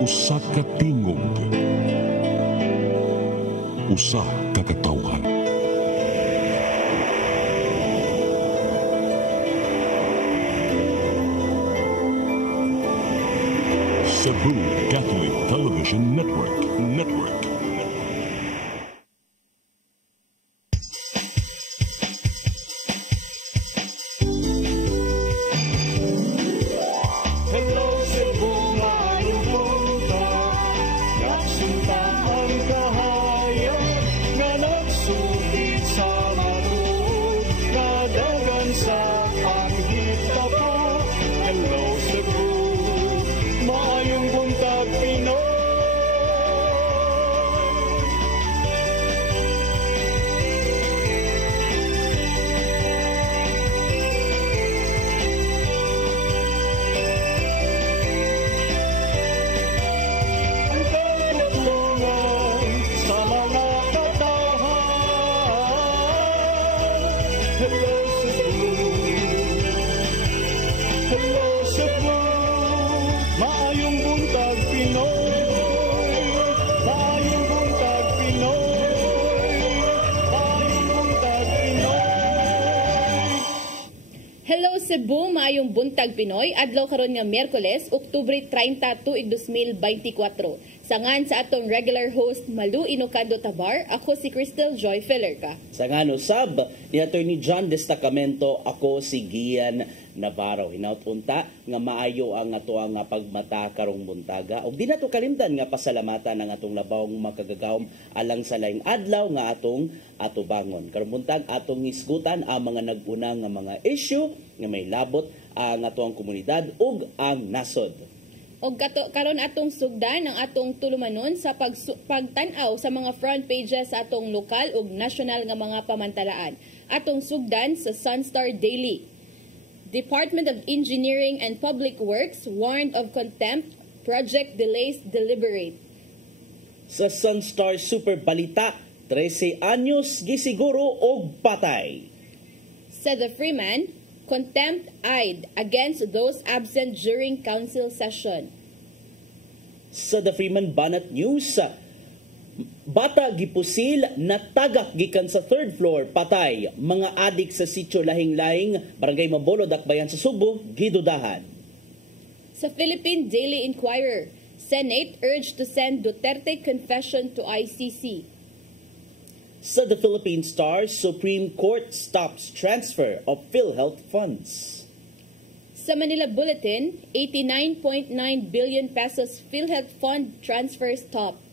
Usa ka tingog, usa ka katawhan. Cebu Catholic Television Network. Hello Cebu, maayong punta. Nagsunta ang kahayag na nagsulit sa maruot na dagan sa anghit tapo. Hello Cebu, maayong buntag Pinoy. Ang pagtutulungan sa mga katawhan. Hello Cebu, hello Cebu, maayong buntag Pinoy. Maayong buntag Pinoy. Maayong buntag Pinoy. Hello Cebu, maayong buntag Pinoy. Adlaw karon nga Miyerkules, Oktubre 30, tuig 2024. Sangan sa atong regular host Malu Inocando Tabar, ako si Crystal Joy Fillerca. Sa nga no sab, ni Attorney John Destacamento, ako si Gian Navarro. Hinautunta nga maayo ang ato ang pagmata karong buntaga. Ug di nato kalimtan nga pasalamatan ang atong labawng makagagawom alang sa laing adlaw nga atong atubangon. Karong buntag atong isgutan ang mga nag-una nga mga issue nga may labot ang atong komunidad ug ang nasod. Og karon atong sugdan ang atong tulumanon sa pagtan-aw sa mga front pages sa atong lokal ug national nga mga pamantalaan. Atong sugdan sa Sunstar Daily. Department of Engineering and Public Works warned of contempt, project delays deliberate. Sa Sunstar Super Balita, 13 anyos gisiguro og patay. Sa The Freeman, contempt eyed against those absent during council session. Sa The Freeman Banat News, bata gipusil na tagak gikan sa third floor patay. Mga adik sa sitio lahing-lahing Barangay Mabolo, Dakbayan sa Subo gidudahan. Sa Philippine Daily Inquirer, Senate urged to send Duterte confession to ICC. Sa The Philippine Star, Supreme Court stops transfer of PhilHealth funds. Sa Manila Bulletin, 89.9 billion pesos PhilHealth fund transfer stopped.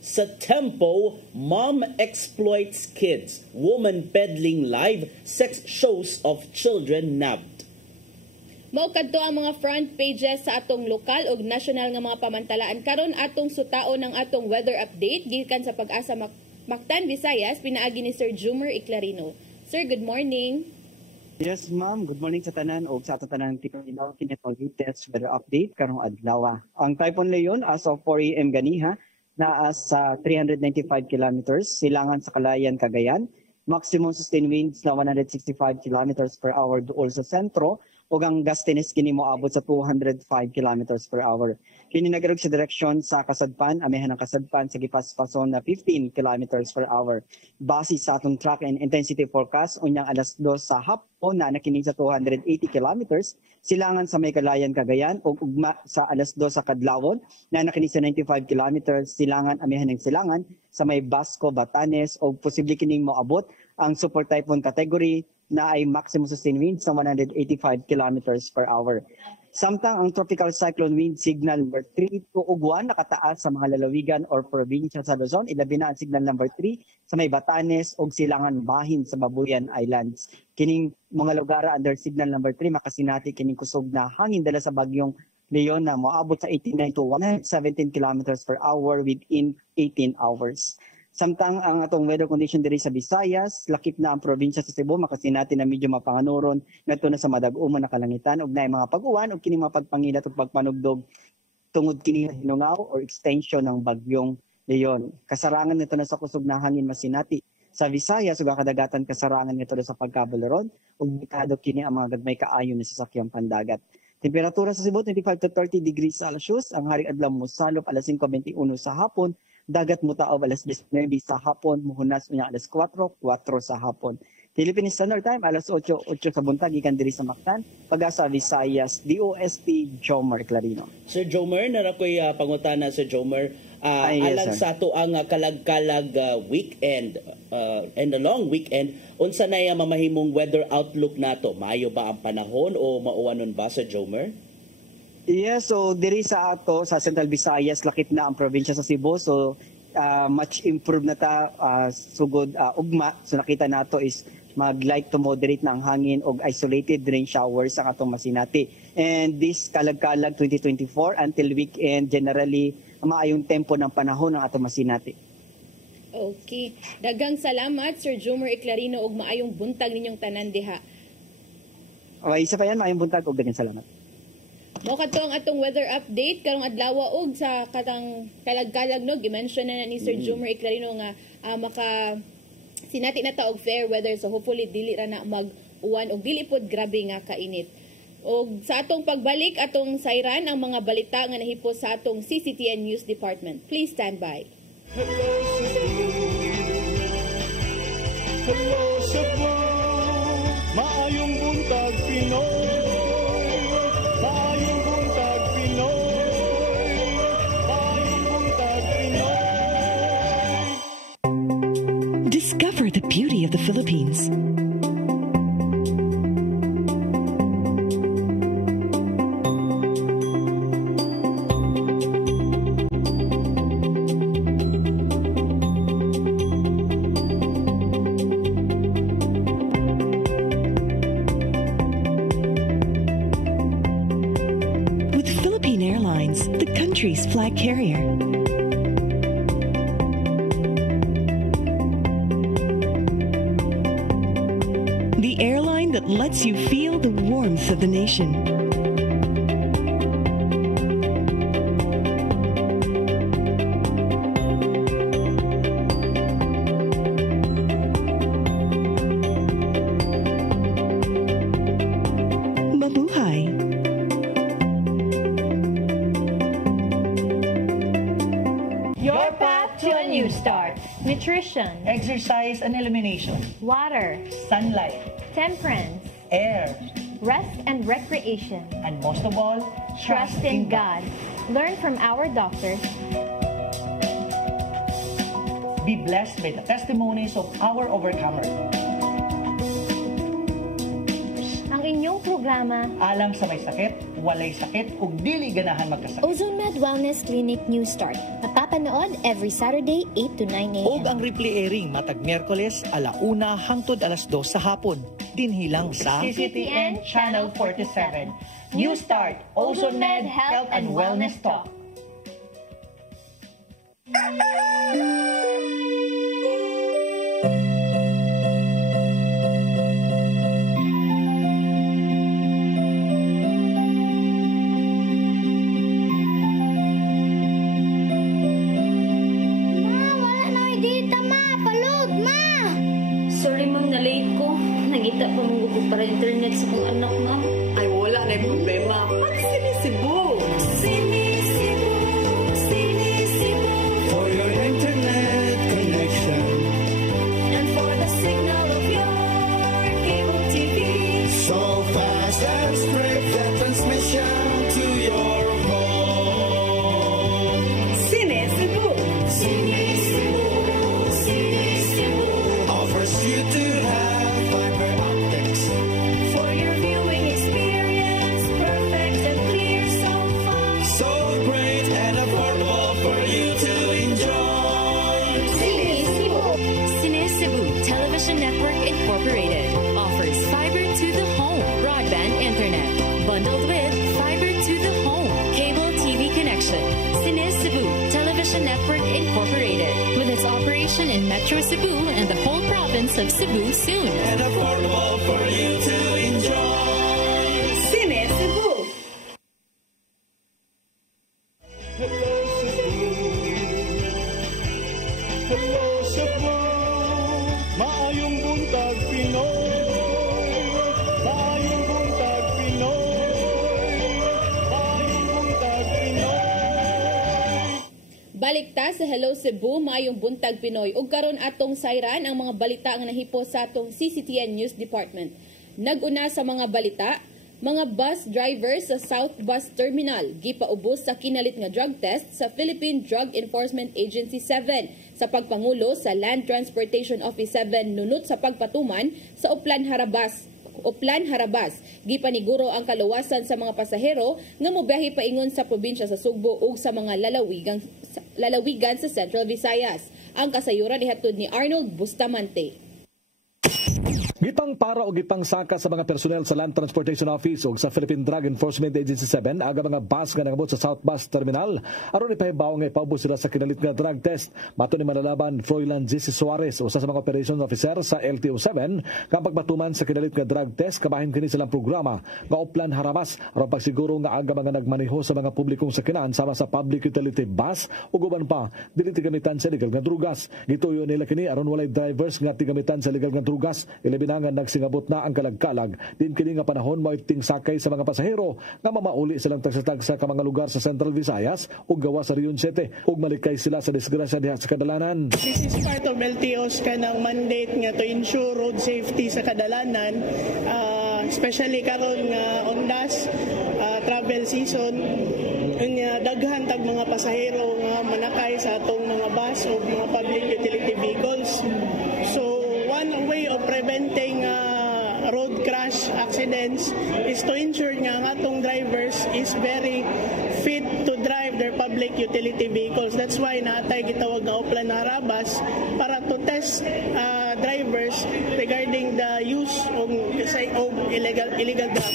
Sa Tempo, mom exploits kids. Woman peddling live sex shows of children nabbed. Mao kadto ang mga front pages sa atong lokal ug national nga mga pamantalaan. Karon atong sutaon ang atong weather update gikan sa Pag-asa Mactan, Visayas, pinaagi ni Sir Jumer Iclarino. Sir, good morning. Yes, ma'am. Good morning sa tanan o sa ato tanan tinaw kinatong latest weather update karong adlaw. Ang Typhoon Leon as of 4 AM ganiha naa sa 395 kilometers silangan sa Kalayan, Cagayan. Maximum sustained winds na 165 kilometers per hour duol sa sentro ug ang gustiness kini moabot sa 205 kilometers per hour. Kini nagarog sa direksyon sa Kasadpan, amihan ang Kasadpan sa gipaspason na 15 kilometers per hour. Base sa atong track and intensity forecast, unyang alas 2 sa hapon na nakinig sa 280 kilometers, silangan sa may Kalayan, Cagayan, ug ugma sa alas 2 sa Kadlawon na nakinig sa 95 kilometers, silangan, amihan ng silangan sa may Basco, Batanes, ug posible kining moabot ang super typhoon category na ay maximum sustained winds sa 185 kilometers per hour. Samtang ang tropical cyclone wind signal number 3 to ug 1 nakataas sa mga lalawigan or probinsya sa Luzon, ilabi na ang signal number 3 sa may Batanes ug silangan bahin sa Babuyan Islands. Kining mga lugar under signal number 3 makasinati kining kusog na hangin dala sa bagyong Leon na moabot sa 89 to 117 kilometers per hour within 18 hours. Samtang ang atong weather condition diri sa Visayas, lakip na ang probinsya sa Cebu, makasinati na medyo mapanganuron ngadto na sa madag-umon na kalangitan ug naay mga pag-uwan ug kini mga pagpangilat ug pagpanugdog tungod kini hinungaw or extension ng bagyong Leon. Kasarangan nito na sa kusog na hangin masinati sa Visayas ug kadagatan kasarangan nito sa pagkabularon ug mikado kini ang mga gagmay kaayo na sasakyang pandagat. Temperatura sa Cebu 25 to 30 degrees Celsius. Ang haring adlaw mosalop alas 5:21 sa hapon. Dagat mutaob alas 19 sa hapon. Muhunas unya alas 4 sa hapon. Philippine Standard Time alas 8 sa buntag gikan diri sa Mactan. Pag-asa Visayas DOST Jomer Clarino. Sir Jomer, narakoy pangutana Sir Jomer. Yes, Alang sir. sa ato ang kalag-kalag weekend and a long weekend, unsa na yung mamahimong weather outlook nato? Maayo ba ang panahon o mauwanon ba Sir Jomer? Yes, so diri sa ato sa Central Visayas lakip na ang probinsya sa Cebu. So much improved na ta sugod ugma. So nakita nato is mag light to moderate na ang hangin og isolated rain showers ang atong masinati. And this kalag-kalag 2024 until weekend generally maayong tempo ng panahon ng atong masinati. Okay. Daghang salamat Sir Jomer Eclarino ug maayong buntag ninyong tanan diha. Okay, isa pa yan, maayong buntag og daghang salamat. Mao kadto ang atong weather update karong adlaw og sa katang kalag-kalag no gi-mention na ni Sir Jomer Eclarino nga maka sinati na ta og fair weather, so hopefully dili ra na mag-uwan og dili pod grabe nga kainit. Og sa atong pagbalik atong sayran ang mga balita nga nahipos sa atong CCTN News Department. Please stand by. Hello Cebu, hello Cebu, maayong buntag Pinoy, maayong buntag Pinoy, maayong buntag Pinoy. Discover the beauty of the Philippines. With Philippine Airlines, the country's flag carrier. The airline that lets you feel the warmth of the nation. Mabuhay. Your path to a new start. Nutrition, Exercise and elimination. water, Sunlight. temperance, Air. rest and recreation. And most of all, Trust in God. Learn from our doctors. Be blessed by the testimonies of our overcomers. Ang inyong programa, Alam sa may sakit, walay sakit, ug dili ganahan magkasakit. Ozone Med Wellness Clinic New Start. Mapapanood every Saturday 8 to 9 a.m. Og ang replay airing matag Miyerkules 1:00 hangtod 2:00 sa hapon. Dinhilang sa CCTN Channel 47. New Start, Ozone Med Health and Wellness Talk. Wala na dita, ma. Palud, ma. Sorry ma'am, na late ko. Nangita pa mong gugod para internet sa kong anak ma'am. Ay, wala na yung problema. Pag-sinisibo. Sinisibo, sinisibo, for your internet connection And for the signal of your cable TV. so fast and straight that transmission to your home. Sinisibo. Sinisibo, Sinisibo. offers you to have fiber optics. For your viewing experience, perfect and clear so far. So great and affordable for you to enjoy. Sinisibo. Sinisibu Television Network Incorporated offers fiber to the home broadband internet bundled with fiber to the home cable TV connection. Sinisibu Television Network Incorporated with its operation in Metro Cebu and the whole province of Cebu soon. And affordable for you to enjoy. Sinisibo. Hello Cebu, hello Cebu, maayong buntag Pinoy, maayong buntag Pinoy, Balik ta sa Hello Cebu, maayong buntag Pinoy. Ug karon atong sayran ang mga balita nga nahipo sa atong CCTN News Department. Nag-una sa mga balita, mga bus drivers sa South Bus Terminal gipaubos sa kinalit nga drug test sa Philippine Drug Enforcement Agency 7 sa pagpangulo sa Land Transportation Office 7 nunot sa pagpatuman sa Uplan Harabas. Gipaniguro ang kaluwasan sa mga pasahero nga mobiyahe paingon sa probinsya sa Sugbo ug sa mga lalawigan sa Central Visayas. Ang kasayuran ihatod ni Arnold Bustamante. Gipang para o gipang saka sa mga personel sa Land Transportation Office o sa Philippine Drug Enforcement Agency 7 aga mga bus nga nangabot sa South Bus Terminal aron ipahibaw nga ipaubos sila sa kinalit nga drug test. Mato ni Manalaban Froilan J.C. Suarez usa sa mga operations officer sa LTO 7 kapag batuman sa kinalit nga drug test kabahin kini silang programa nga Uplan Harabas aron pagsiguro nga aga mga nagmaneho sa mga publikong sakinan sama sa public utility bus ug uban pa dili tigamitan sa legal nga drugas. Gituyo nila kini aron walay drivers nga tigamitan sa legal nga drugas. Binangan nagsingabot na ang kalagkalag. Din kini nga panahon mo iting sakay sa mga pasahero nga mamauli silang tagsa-tagsa ka mga lugar sa Central Visayas ug gawa sa Rion 7 ug malikay sila sa disgrasya diha sa kadalanan. This is part of LTO's kanang mandate nga to ensure road safety sa kadalanan, especially karon nga ondas travel season. Daghan tag mga pasahero nga manakay sa atong mga bus o mga public utility vehicles. So one way of preventing road crash accidents is to ensure nga ang atong drivers is very fit to drive their public utility vehicles. That's why natay gitawag nga Uplan Harabas para to test drivers regarding the use of illegal drugs.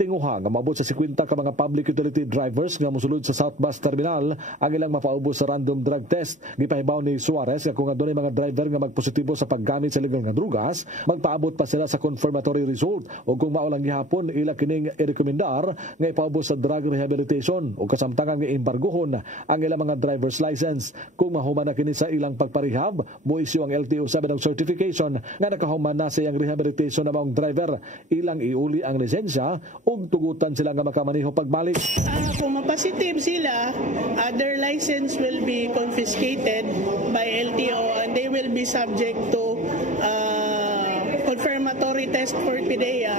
Tinguha nga mabot sa 50 ka mga public utility drivers nga mosulod sa South Bus Terminal ang ilang mapaubos sa random drug test. Gipahibaw ni Suarez nga kung adunay mga driver nga magpositibo sa paggamit sa legal nga drugas, magpaabot pa sila sa confirmatory result o kung mao lang gihapon ila kining irekomendar nga ipaubos sa drug rehabilitation o kasamtangan nga embargohon ang ilang mga driver's license. Kung mahuman na kini sa ilang pagparehab, moisyu ang LTO 7 ng certification nga nakahuman na sa iyang rehabilitation na maong driver. Ilang iuli ang lisensya ug tugutan sila nga makamaniho pagbalik. Kung mapositive sila, their license will be confiscated by LTO and they will be subject to confirmatory test for PDEA.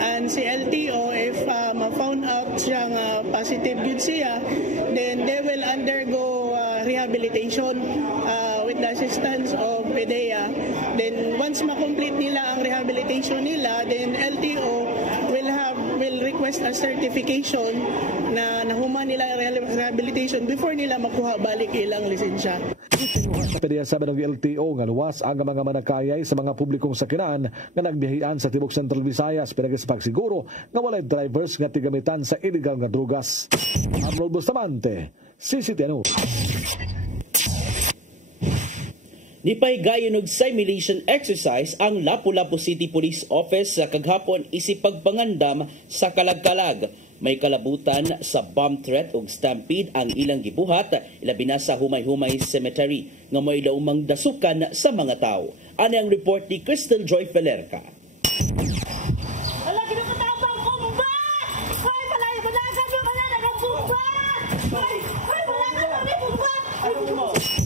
And si LTO, if ma-found out siya nga positive good siya, then they will undergo rehabilitation with the assistance of PDEA. Then once ma-complete nila ang rehabilitation nila, then LTO will request a certification na nahuman nila rehabilitation before nila makuha balik ilang lisensya. Sa PDEA sabi ng LTO nga luwas ang mga manakayay sa mga publikong sakinan nga nagbiyahean sa tibok Central Visayas pinagis pagsiguro nga walay drivers nga tigamitan sa illegal nga drugas. Arnold Bustamante, CCTN. Nipaygayon og simulation exercise ang Lapu-Lapu City Police Office sa kaghapon isip pagpangandam sa kalagkalag. May kalabutan sa bomb threat ug stampede ang ilang gibuhat, ilabi na sa Humay-Humay Cemetery nga may laumang dasukan sa mga tao. Ani ang report ni Crystal Joy Felerca.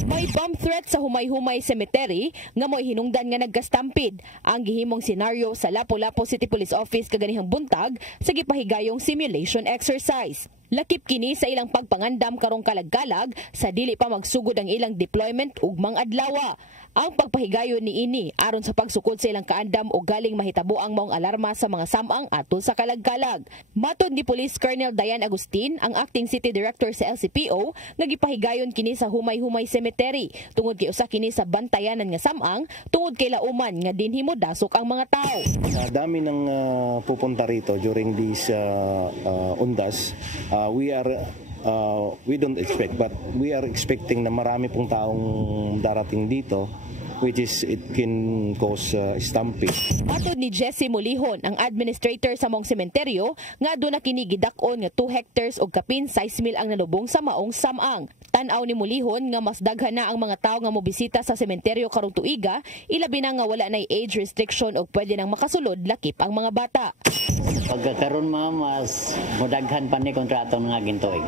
May bomb threat sa Humay-Humay Cemetery nga mo'y hinungdan nga nagkastampid. Ang gihimong senaryo sa Lapu-Lapu City Police Office kaganihang buntag sa gipahigayong simulation exercise. Lakip kini sa ilang pagpangandam karong kalagkalag sa dili pa magsugod ang ilang deployment ug mang-adlawa. Ang pagpahigayon ni ini aron sa pagsukod sa ilang kaandam o galing mahitabo ang maong alarma sa mga samang atol sa kalagkalag. Matod ni Police Colonel Diane Agustin, ang acting city director sa LCPO, nga gipahigayon kini sa Humay-Humay Cemetery tungod kay usa kini sa bantayanan nga samang tungod kay lauman nga dinhi mo dasok ang mga tao. Dami nang pupunta rito during these undas. We don't expect but we are expecting na marami pong taong darating dito which is it can cause stampede. Matod ni Jesse Molihon, ang administrator sa mong sementeryo, nga doon na kinigidak-on nga 2 hectares og kapin 6 mil ang nalubong sa maong samang. Tan-aw ni Molihon nga mas daghan na ang mga tawo nga mobisita sa sementeryo karong tuiga, ilabi na nga wala nay age restriction og pwede nang makasulod lakip ang mga bata. Pagkakaroon mas modaghan pa ni kontrato nga gintuig.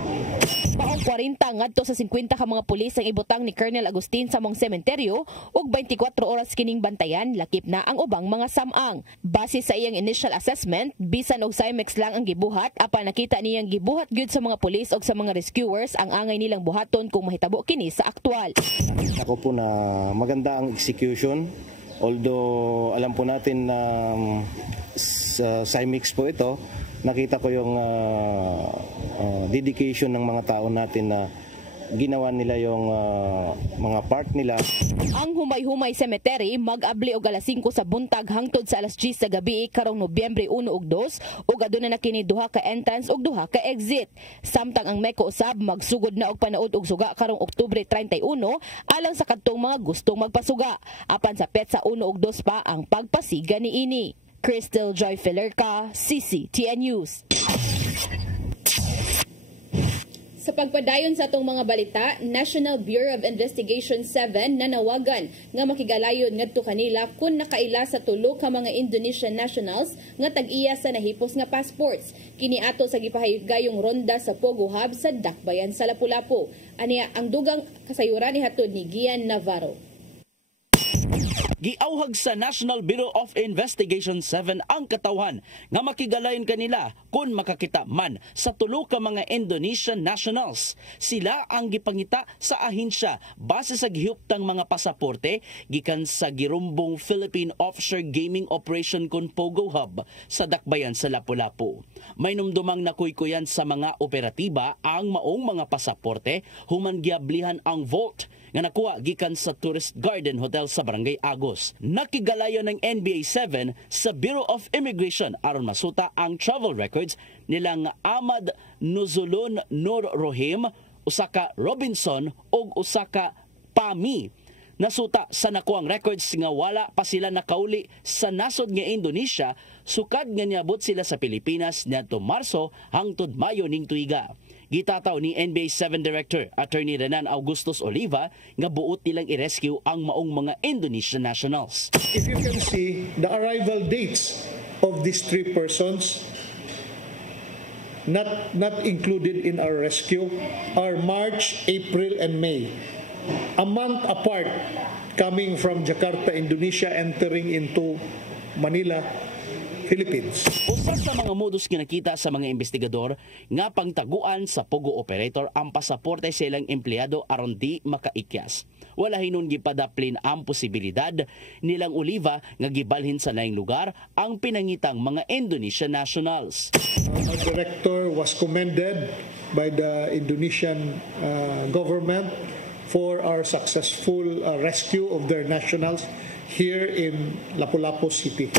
Paong 40 ngadto sa 50 ka mga pulis ang ibutang ni Colonel Agustin sa mong sementeryo ug 24 oras kining bantayan lakip na ang ubang mga samang. Base sa iyang initial assessment, bisan og Cymex lang ang gibuhat apan nakita niyang gibuhat gyud sa mga pulis og sa mga rescuers ang angay nilang buhaton kung mahitabo kini sa aktual. Ako po na maganda ang execution, although alam po natin na sa Cymex po ito, nakita ko yung dedication ng mga tao natin na ginawa nila yung mga part nila. Ang Humay-Humay Cemetery mag-abli og alas 5 sa buntag hangtod sa alas 10 sa gabi karong Nobyembre 1 ug 2 ug aduna na kini duha ka entrance ug duha ka exit. Samtang ang Meko usab magsugod na og panaud og suga karong Oktubre 31 alang sa kadtong mga gustong magpasuga. Apan sa petsa 1 ug 2 pa ang pagpasiga niini. Crystal Joy Filerca, CCTN News. Sa pagpadayon sa atong mga balita, National Bureau of Investigation 7 nanawagan nga makigalayon ngadto kanila kung nakaila sa tulo ka mga Indonesian nationals nga tag-iya sa nahipos nga passports. Kini ato sa gipahigayong ronda sa Pogo Hub sa Dakbayan sa Lapu-Lapu. Aniya ang dugang kasayuran ni hatod ni Gian Navarro. Giauhag sa National Bureau of Investigation 7 ang katawhan nga makigalayon kanila kung makakita man sa tulo ka mga Indonesian nationals. Sila ang gipangita sa ahensya base sa gihuptang mga pasaporte gikan sa girumbong Philippine Offshore Gaming Operation kon Pogo Hub sa Dakbayan sa Lapu-Lapu. May numdumang nakuykuyan sa mga operatiba ang maong mga pasaporte human giablihan ang vault nga nakuha gikan sa Tourist Garden Hotel sa Barangay Agos. Nakigalayon ng NBA 7 sa Bureau of Immigration aron masuta ang travel records nilang Ahmad Nuzulun Nur Rohim, usaka Robinson ug usaka Pami. Nasuta sa nakuang records nga wala pa sila nakauli sa nasod nga Indonesia sukad nga niabot sila sa Pilipinas niadto Marso hangtod Mayo ning tuiga. Gitataw ni NBA 7 Director Attorney Renan Augustus Oliva nga buot nilang i-rescue ang maong mga Indonesian nationals. If you can see the arrival dates of these 3 persons not included in our rescue are March, April and May. A month apart, coming from Jakarta, Indonesia, entering into Manila, Philippines. Usa sa mga modus kinakita sa mga investigador nga pangtaguan sa Pogo operator ang pasaporte sa ilang empleyado aron di makaikyas. Wala hinon gipadaplin ang posibilidad nilang Oliva nga gibalhin sa laing lugar ang pinangitang mga Indonesian nationals. Our director was commended by the Indonesian government for our successful rescue of their nationals here in Lapu-Lapu City.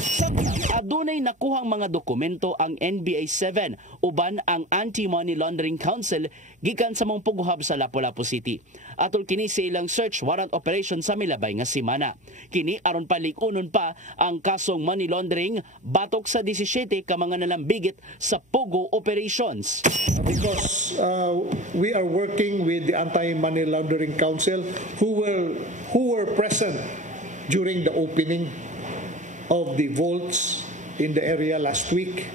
Adunay nakuhang mga dokumento ang NBA 7 uban ang Anti-Money Laundering Council gikan sa mong Pogo Hub sa Lapu-Lapu City. Atol kini sa ilang search warrant operation sa milabay nga semana. Kini aron palikunon pa ang kasong money laundering batok sa 17 ka mga nalambigit sa Pogo operations. Because we are working with the Anti-Money Laundering Council who were present during the opening of the vaults in the area last week.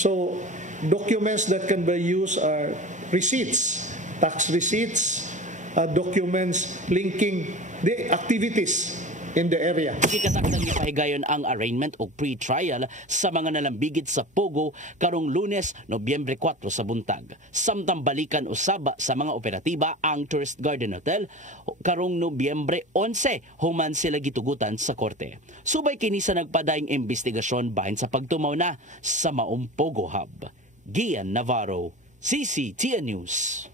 So documents that can be used are receipts, tax receipts, documents linking the activities in the area. Gikatakdan ni pahigayon ang arraignment o pre-trial sa mga nalambigit sa Pogo karong Lunes, Nobyembre 4 sa buntag. Samtang balikan usaba sa mga operatiba ang Tourist Garden Hotel karong Nobyembre 11 human sila gitugutan sa korte. Subay kini sa nagpadaing investigasyon bahin sa pagtumaw na sa maong Pogo Hub. Gian Navarro, CCTN News.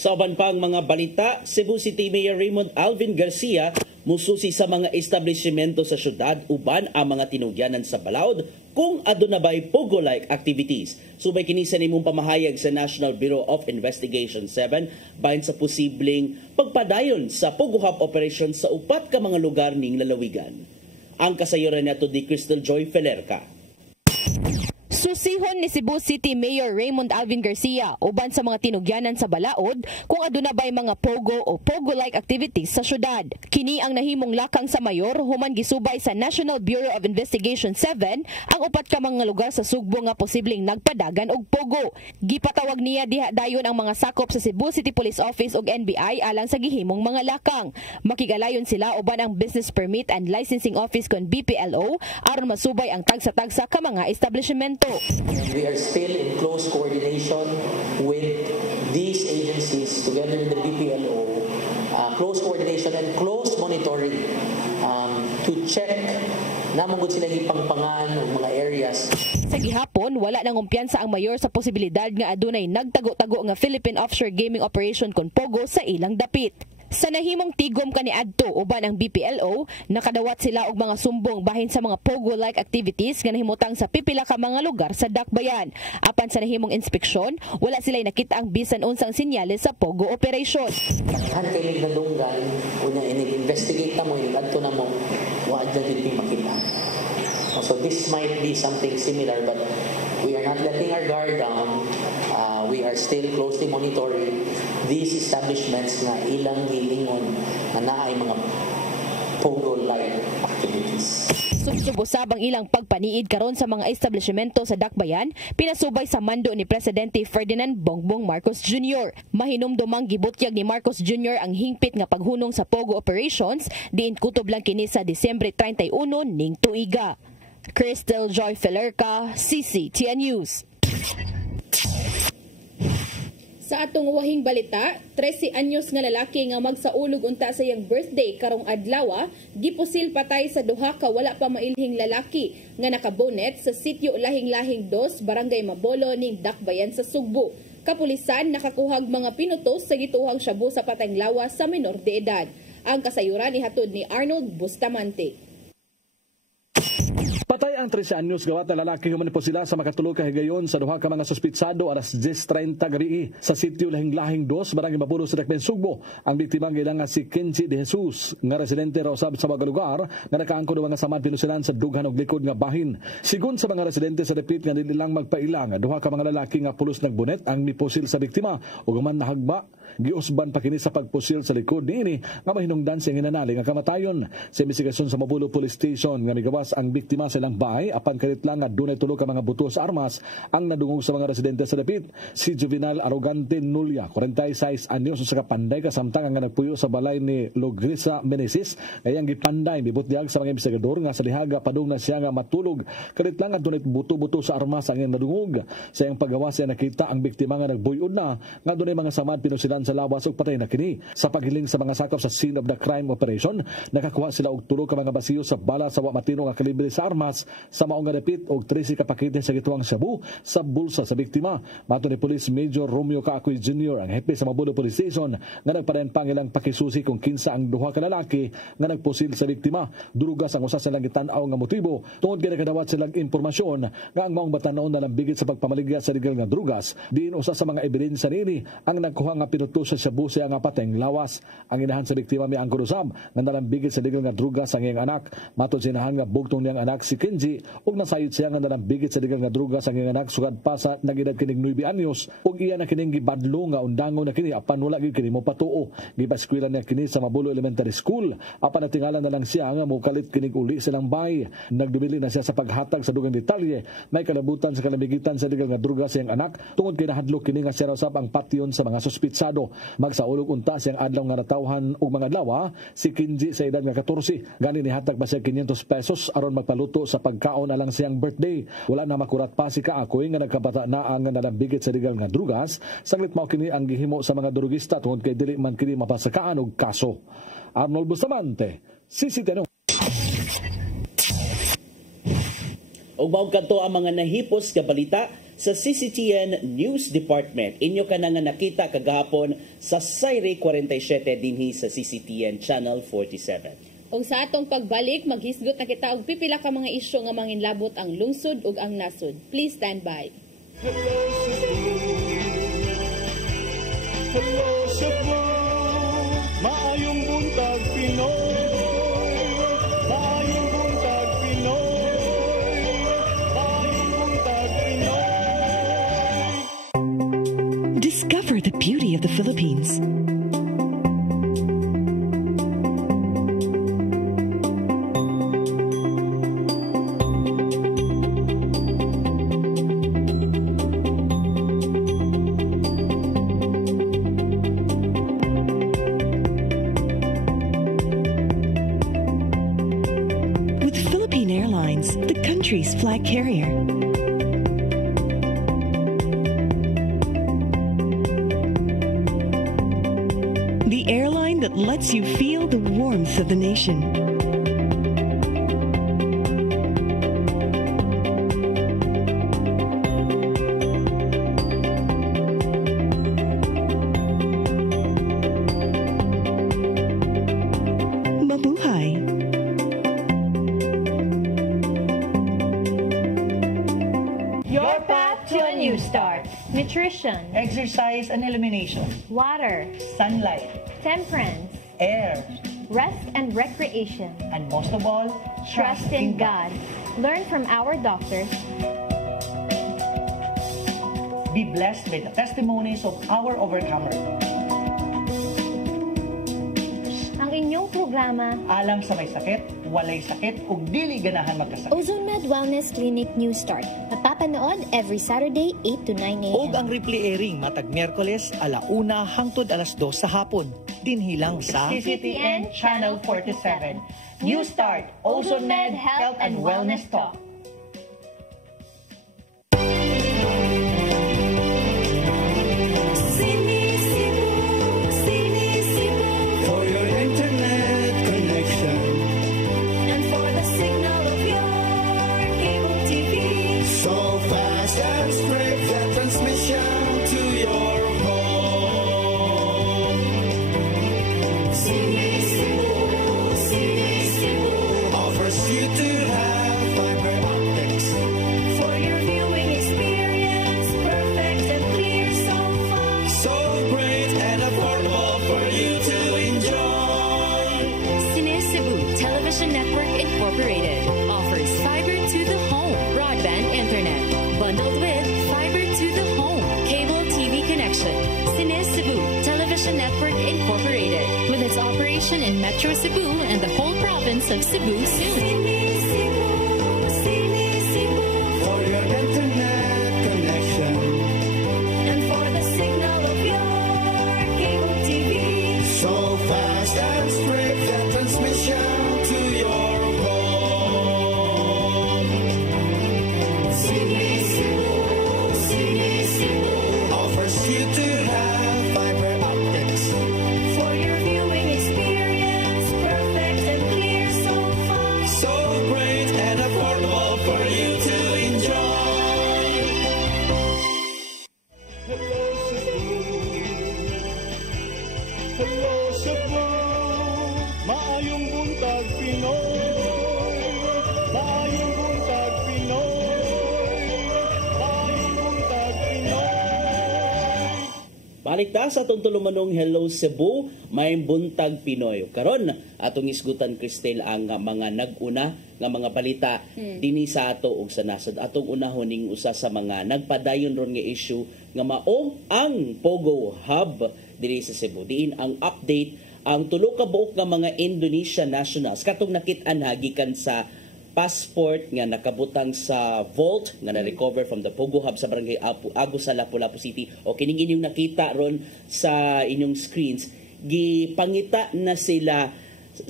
Sa uban pang mga balita, Cebu City Mayor Raymond Alvin Garcia Mususi sa mga establishmento sa syudad uban ang mga tinugyanan sa balaod kung adunabay pogo-like activities. Subay kini sa nimong pamahayag sa National Bureau of Investigation 7 bahin sa posibleng pagpadayon sa pogo-hop operation sa upat ka mga lugar ning lalawigan. Ang kasayuran nato di Crystal Joy Felerca. Susihon ni Cebu City Mayor Raymond Alvin Garcia uban sa mga tinugyanan sa balaod kung adunabay mga pogo o pogo-like activities sa syudad. Kini ang nahimong lakang sa mayor human gisubay sa National Bureau of Investigation 7 ang upat ka mga lugar sa Sugbo nga posibleng nagpadagan og pogo. Gipatawag niya diha dayon ang mga sakop sa Cebu City Police Office ug NBI alang sa gihimong mga lakang. Makigalayon sila uban ang Business Permit and Licensing Office kon BPLO aron masubay ang tagsa-tagsa ka mga establishmento. We are still in close coordination with these agencies together with the BPLO, close coordination and close monitoring to check namang gud sila gipangpangan og mga areas. Sa gihapon, wala nang kumpiyansa ang mayor sa posibilidad nga adunay nagtago-tago nga Philippine Offshore Gaming Operation kon pogo sa ilang dapit. Sa nahimong tigom kaniadto uban ang BPLO, nakadawat sila og mga sumbong bahin sa mga pogo-like activities nga nahimutang sa pipila ka mga lugar sa Dakbayan. Apan sa nahimong inspeksyon, wala sila nakita ang bisan unsang senyales sa pogo operation. Han kay nagdunggan unya ini-investigate na mo adto na mo wa adto din makita. So this might be something similar but we are not letting our guard down. We are still closely monitoring these establishments na ilang hilingon na naay mga pogo-like activities. Subsubusab ang ilang pagpaniid karon sa mga establishmento sa Dakbayan, pinasubay sa mando ni Presidente Ferdinand Bongbong Marcos Jr. Mahinumdumang gibutyag ni Marcos Jr. ang hingpit nga paghunong sa pogo operations, diin kutob lang kini sa Disyembre 31 ning tuiga. Crystal Joy Felerca, CCTN News. Sa atong wahing balita, 13 anyos nga lalaki nga magsaulog unta sa iyang birthday karong adlaw, gipusil patay sa duha ka wala pa mailhing lalaki nga nakabonet sa sitio Lahing-Lahing 2, Barangay Mabolo ning Dakbayan sa Sugbo. Kapulisan nakakuhag mga pinutos sa gituhang shabu sa patayng lawas sa menor de edad. Ang kasayuran ihatod ni Arnold Bustamante. Patay ang 13 anyos gawat na lalaki human po sila sa makatulog ka higayon sa duha ka mga suspitsado alas 10:30 gabi sa sitio Lahing-Lahing 2, Barangay Mabolo sa Dakbayan Sugbo. Ang biktima nga si Kenji de Jesus nga residente raw sa mga lugar nga nakaangkon ng mga samad pinusilan sa dughan og likod nga bahin. Sigon sa mga residente sa dapit nga dili lang magpailang duha ka mga lalaki nga pulos nagbunet ang mipusil sa biktima ug man nahagba giusban pa kini sa pagpusil sa likod niini nga mahinungdan siyang hinanaling nga kamatayon. Sa investigasyon sa Mabolo Police Station nga migawas ang biktima sa ilang bahay apan kalit lang nga dunay tulo ka mga buto sa armas ang nadungog sa mga residente sa dapit. Si Juvenal Arrogante Nulia, 46 anyos sa kapanday kasamtang nga nagpuyo sa balay ni Logrisa Meneses kayang gipanday mibutyag sa mga investigador nga sa lihaga padung na siya nga matulog. Kalit lang nga dunay buto-buto sa armas ang iyang nadungog. Sa iyang paggawas siya nakita ang biktima nga nagbuyod na nga dunay mga samad pinusilan sa lawas ug patay na kini. Sa paghiling sa mga sakop sa scene of the crime operation, nakakuha sila og tulo ka mga basiyo sa bala sa wa matino nga kalibre sa armas sa maong nga dapit og 13 ka pakete sa gituang shabu sa bulsa sa biktima. Mato ni Police Major Romeo Kaakoy Jr., ang hepe sa Mabolo Police Station, nga nagpadayon pangilang pakisusi kung kinsa ang duha ka lalaki nga nagpusil sa biktima. Durugas ang usa sa lang gitan-aw nga motibo tungod kay nakadawat silang impormasyon nga ang maong batan-aw nalambigit sa pagpamaligya sa legal nga drugas. Diin usa sa mga ebidensya nini ang nagkuha nga pinuto sa shabu sa nga pateng lawas. Ang inahan sa biktima may angkon usab nga nalambigit sa legal nga drugas ang iyang anak. Matod sinahan nga bugtong niyang anak si Kenji ug nasayod siya nga nalambigit sa legal nga drugas ang iyang anak sugad pa sa nagedad kining 9 anyos ug iya na kining gibadlo nga undangon na kini apan wala gyud kini mo patuo. Gipaskwela niya kini sa Mabolo Elementary School apan natingalan na lang siya nga mokalit kining uli silang bay. Nagdubili na siya sa paghatag sa dugang detalye may kalabutan sa kalambigitan sa legal nga drugas sa iyang anak tungod kay nahadlok kini nga siya raw sab ang patyon sa mga suspitsado. Magsaulog unta siyang adlaw nga natawhan og mga adlaw si Kenji sa edad nga 14 gani nihatag ba siya 500 pesos aron magpaluto sa pagkaon alang siyang birthday. Wala na makurat pa si Kaakoy nga nagkabata na ang nalambigit sa legal nga drugas. Saglit mao kini ang gihimo sa mga drugista tungod kay dili man kini mapasakaan og kaso. Arnold Bustamante, CCTN. Og maog kadto ang mga nahipos ka balita sa CCTN News Department. Inyo ka na nga nakita kagahapon sa Sayre 47 dinhi sa CCTN Channel 47. O sa atong pagbalik, maghisgot na kita og pipila ka mga isyu nga manginlabot ang lungsod ug ang nasod. Please stand by. Hello Cebu, maayong buntag Pinoy. Maayong buntag Pinoy. Maayong buntag Pinoy. Discover the beauty of the Philippines. Country's flag carrier. The airline that lets you feel the warmth of the nation. Nutrition, exercise and elimination, water, sunlight, temperance, air, rest and recreation, and most of all, trust in God. Learn from our doctors. Be blessed by the testimonies of our overcomers. Ang inyong programa, alam sa may sakit, walay sakit, ug dili ganahan magkasakit. OzoneMed Wellness Clinic New Start. Napapanood every Saturday 8 to 9 a.m. Og ang replay airing matag Miyerkules 1:00 hangtod 2:00 sa hapon. Dinhilang sa CCTN Channel 47. New Start, OzoneMed Health and Wellness Talk. In Metro Cebu and the whole province of Cebu soon. For your internet connection and for the signal of your cable TV. So fast and straight the transmission to your home. Sini Cebu offers you to have fiber optics for your viewing experience. Perfect and clear so far. So great and affordable for you to enjoy. Hello Cebu. Hello Cebu. Maayong buntag Pinoy. Maayong buntag Pinoy. Maayong buntag Pinoy. Balik ta sa atong tulumanong Hello Cebu, may buntag Pinoy. Karon atong isgutan Cristel ang mga naguna nga mga balita dinhi sa ato ug sa nasod. Atong unahon ning usa sa mga nagpadayon ron nga issue nga mao ang Pogo Hub dinhi sa Cebu. Diin ang update ang tulo ka buok nga mga Indonesian nationals katong nakit-an gikan sa passport nga nakabutang sa vault nga na-recover from the Pogo Hub sa barangay Agus sa Lapu-Lapu City. O kining inyong nakita ron sa inyong screens, gipangita na sila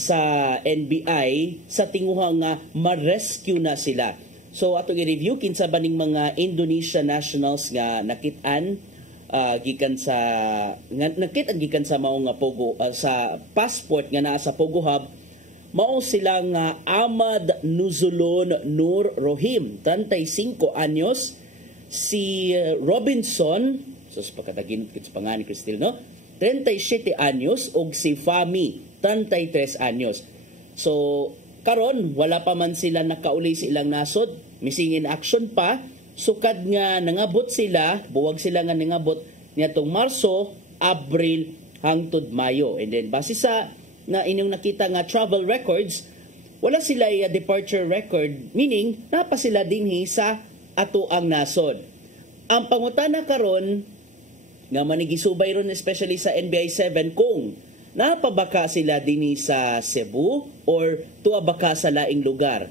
sa NBI sa tinguha nga ma-rescue na sila. So ato i-review kinsa ba ning mga Indonesian nationals nga nakit-an gikan sa gikan sa mao nga Pogo sa passport nga naa sa Pogo Hub. Mao sila nga Ahmad Nuzulon Nur Rohim, 35 anyos, si Robinson, so pagkatagin sa pangalan ni Cristel, no? 37 anyos, og si Fami, 33 anyos. So karon wala pa man sila nakauli sa ilang nasod, missing in action pa, sukad nga nangabot sila, buwag sila nga nangabot niadtong Marso, Abril hangtod Mayo. And then base sa na inyong nakita nga travel records, wala sila departure record, meaning napa sila dinhi sa ato ang nasod. Ang pangutana karon nga manigisubay ron especially sa NBI 7 kung napabaka sila dinhi sa Cebu or tuwa baka sa laing lugar.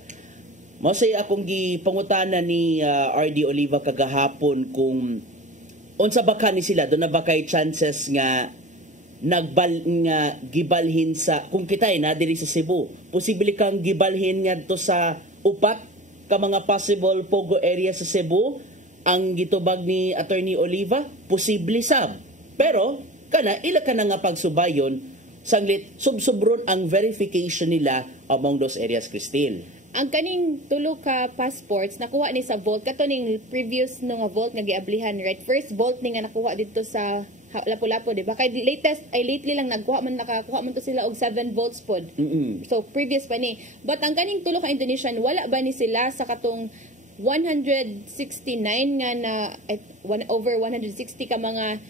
Mao say akong gipangutana ni RD Oliva kagahapon kung unsa baka ni sila, doon na ba kay chances nga gibalhin sa kung kitay na diri sa Cebu, posible kang gibalhin ngadto sa upat ka mga possible pogo area sa Cebu. Ang gitubag ni Attorney Oliva, posible sab, pero kana ila ka na nga pagsubayon sanglit subsubron ang verification nila among those areas, Cristel. Ang kaning tulo ka passports nakuha ni sa vault kato ning previous no nga vault nga giablihan, right? First vault ni nga nakuha dito sa Lapu-Lapu, di ba? Kay lately lang nakakuha man to sila og 7 volts pod. So previous pa ni. But ang kaning tulo ka Indonesian wala ba ni sila sa katong 169 nga na over 160 ka mga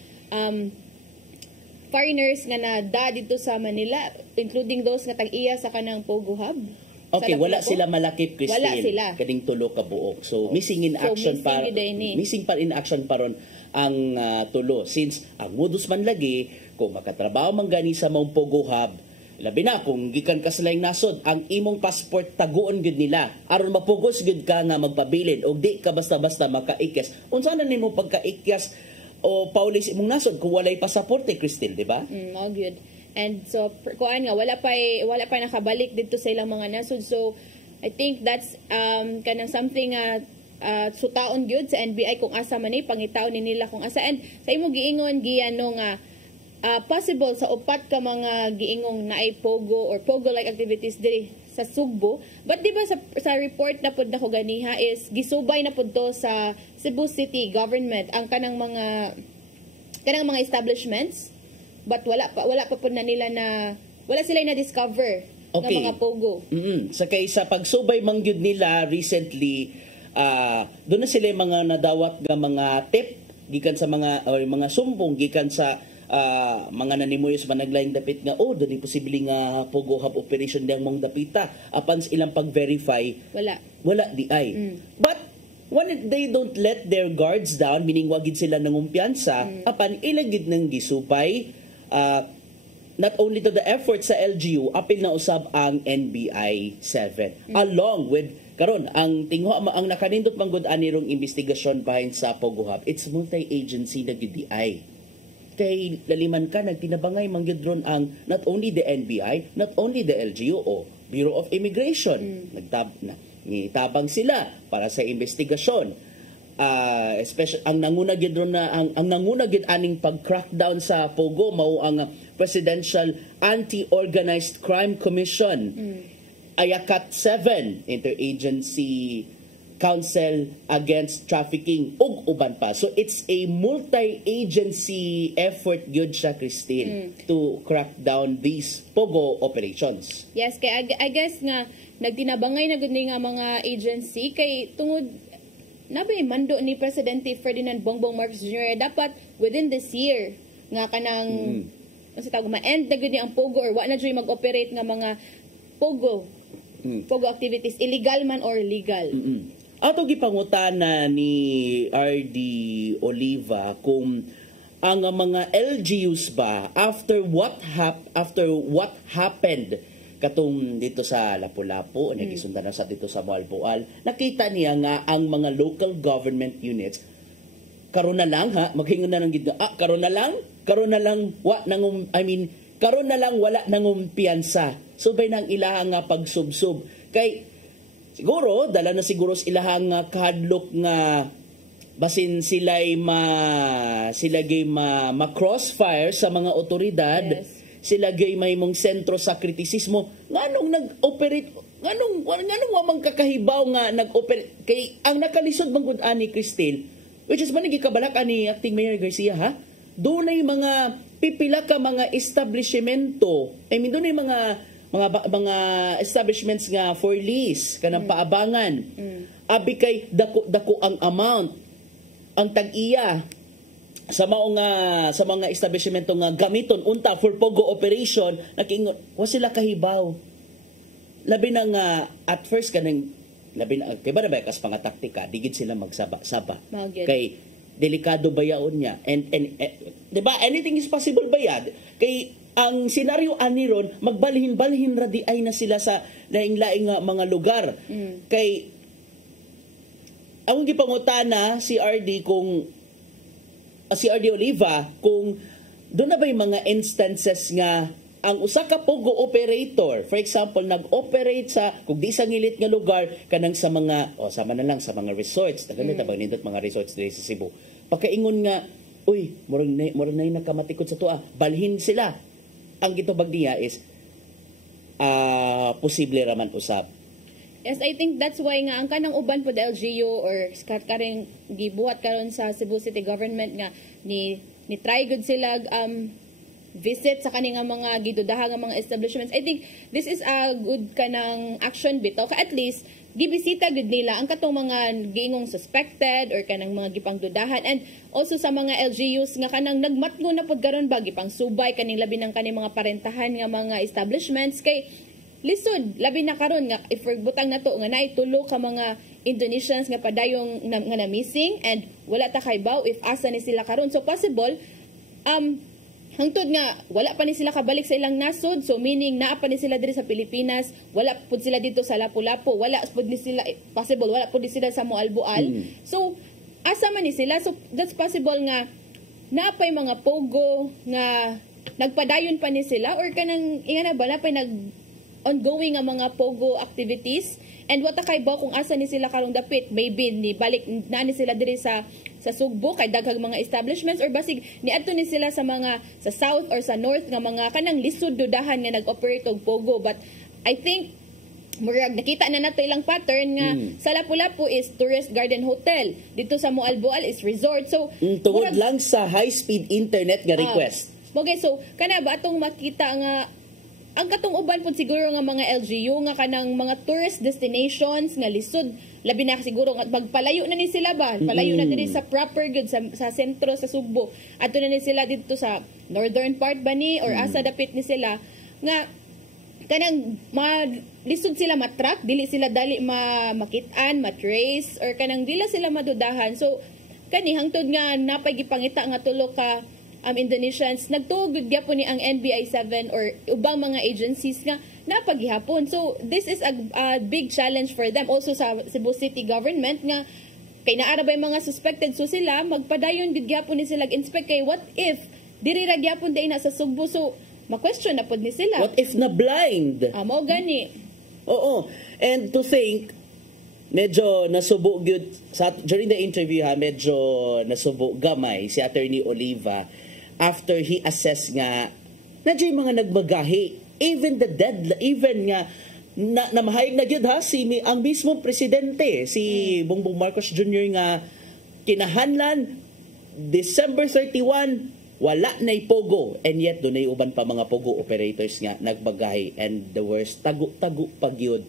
foreigners nga na dito sa Manila, including those nga tag-iya sa kanang Pogo Hub? Okay, wala sila malakip, Cristel. Wala sila. Kading tulo ka buok. So, missing in action pa. Missing pa in action pa ron ang tulo. Since ang modus man lagi, kung makatrabaho man gani sa mong Pogo Hub, labi na kung gikan ka sa laing nasod, ang imong passport taguon gud nila. Aron mapugos gud ka nga magpabilin o di ka basta-basta makaikyas. Unsa na nimo pagkaikyas o paulis imong nasod kung walay pasaporte, Cristel, di ba? Good. And so kuan nga wala pa nakabalik dito sa ilang mga nasod. So I think that's kanang something sutaon gyud sa NBI kung asa man pangitaw ni nila kung asa. And sa imo giingon giyano nga possible sa upat ka mga giingong naay pogo or pogo like activities diri sa Sugbo. But di ba sa report na pud nako ganiha is gisubay na pud to sa Cebu City government ang kanang mga establishments. But wala pa po na nila na wala sila na discover ng mga pogo. Sa kaysa pagsubay mangyud nila recently, doon na sila mga nadawat nga mga tip gikan sa mga sumbong gikan sa mga nanimuyos man naglaing dapit nga doon posible nga Pogo Hub operation diyang mong dapita apan sa ilang pag-verify wala di ay. But when they don't let their guards down, meaning wagid sila nangumpiyansa, apan ilagid ng gisupay, not only to the effort sa LGU, apil na usab ang NBI 7. Along with, karon ang ang nakanindot manggod anirong investigasyon behind sa Pogo Hub, it's multi-agency na GDI. Kay laliman ka, nagtinabangay manggod ron ang not only the NBI, not only the LGU o Bureau of Immigration. Ngitabang sila para sa investigasyon. Especially ang nanguna gid ron na ang nanguna gid aning pag-crackdown sa Pogo mao ang Presidential Anti-Organized Crime Commission, AYACAT 7, Interagency Council Against Trafficking ug uban pa. So it's a multi-agency effort gyud siya, Cristel, to crack down these Pogo operations. Yes, kay I guess nga nagtinabangay na gud ni nga mga agency kay tungod nabay mando ni Presidente Ferdinand Bongbong Marcos Jr. dapat within this year nga kanang ma-end na gud ni ang Pogo or wa na diri mag-operate nga mga Pogo activities, illegal man or legal. Ato gipangutana ni RD Oliva kung ang mga LGUs ba after what happened katong dito sa Lapu-Lapu, nagisundan na sa dito sa Boal-Boal, nakita niya nga ang mga local government units karon na lang maghingon na lang gid karon na lang wala nangumpiyansa. So bay nang ilahang nga pagsubsob kay siguro dala na siguro sa ilahang kahadlok nga basin sila'y ma-crossfire sa mga otoridad. Yes. Sila gay may mong sentro sa kritisismo nganong nag-operate nganong wa man kakahibaw nga nag-operate kay ang nakalisod manggod ani Cristel, which is man gikabalak ani acting Mayor Garcia dunay mga pipila ka mga establishmento, doon ay mga mga establishments nga for lease kanang paabangan. Abi kay dako ang amount ang tag-iya sa mga establishmento nga gamiton unta for pogo operation, nakiingon wa sila kahibaw. Labi na nga at first kanang labi na kay ba kas mga taktika digid sila magsaba-saba. Kay delikado ba yaon niya and di ba anything is possible ba ya? Kay ang senaryo ani ron magbalhin-balhin ra di ay na sila sa laing-laing mga lugar. Kay ang gipangutana si RD Oliva kung doon na ba yung mga instances nga ang usa ka pogo operator, for example, nag-operate sa kung di sa ngilit nga lugar kanang sa mga sama na lang sa mga resorts, tagalita bang nindot mga resorts diri sa Cebu. Pagkaingon nga, uy, murag na nakamatikod sa tuwa, balhin sila. Ang gitubag niya is posible raman usab. Yes, I think that's why nga ang kanang uban po LGU or karing gibuhat karon sa Cebu City government nga ni try good sila visit sa kaning mga gidudaha nga mga establishments. I think this is a good kanang action bitaw ka at least gibisita gud nila ang katong mga giingong suspected or kanang mga gipangdudahan, and also sa mga LGUs nga kanang nagmatngo na pod karon ba gipang subay kaning labi ng kaning mga parentahan nga mga establishments kay lisod labi na karon nga if butang nato nga naay tulo ka mga Indonesians nga padayong nga na missing and wala ta kaybaw if asa ni sila karon. So possible hangtod nga wala pa ni sila kabalik sa ilang nasod, so meaning naa pa ni sila diri sa Pilipinas, wala pud sila dito sa Lapu-Lapu, wala pud ni sila possible wala pud ni sila sa Moalboal. So asa man ni sila, so that's possible nga naa pay mga pogo nga nagpadayon pa ni sila or kanang ingana ba na pay ongoing nga mga pogo activities, and wata kay ba kung asa ni sila karong dapit, maybe ni balik na ni sila diri sa Sugbo kay daghang mga establishments or basig niadto ni sila sa mga sa south or sa north nga mga kanang lisod dudahan nga nag-operate og pogo. But I think murag nakita na nato ilang pattern nga sa Lapu-Lapu is tourist garden hotel, dito sa Moalboal is resort. So tungod lang sa high-speed internet nga request. Okay, so kana ba atong makita nga ang katong uban po siguro nga mga LGU nga kanang mga tourist destinations nga lisod labi na siguro nga magpalayo na ni sila ba palayo na diri sa proper good sa sentro sa Sugbo, adto na ni sila dito sa northern part ba ni or asa dapit ni sila nga kanang lisod sila matrack, dili sila dali makitaan, matrace or kanang dila sila madudahan. So kani hangtod nga napay gipangita nga tulo ka Indonesians nagtugod gyapon ni ang NBI 7 or ubang mga agencies nga napaghihapon. So this is a big challenge for them also sa Cebu City government nga kay naara ba mga suspected, so sila magpadayon gid gyapon ni sila inspect kay what if diri ra gyapon day na sa Sugbo, so ma-question na pod ni sila. What if na blind? Mao gani. Oo. And to think medyo nasubo gyud sa during the interview medyo nasubo gamay si Attorney Oliva after he assessed nga nadyo mga nagbagahi, even the dead, even nga namahayag na gyud ang mismong presidente si Bongbong Marcos Jr. nga kinahanlan December 31 wala na pogo, and yet dunay uban pa mga pogo operators nga nagbagahi, and the worst tagu-tagu pagyud.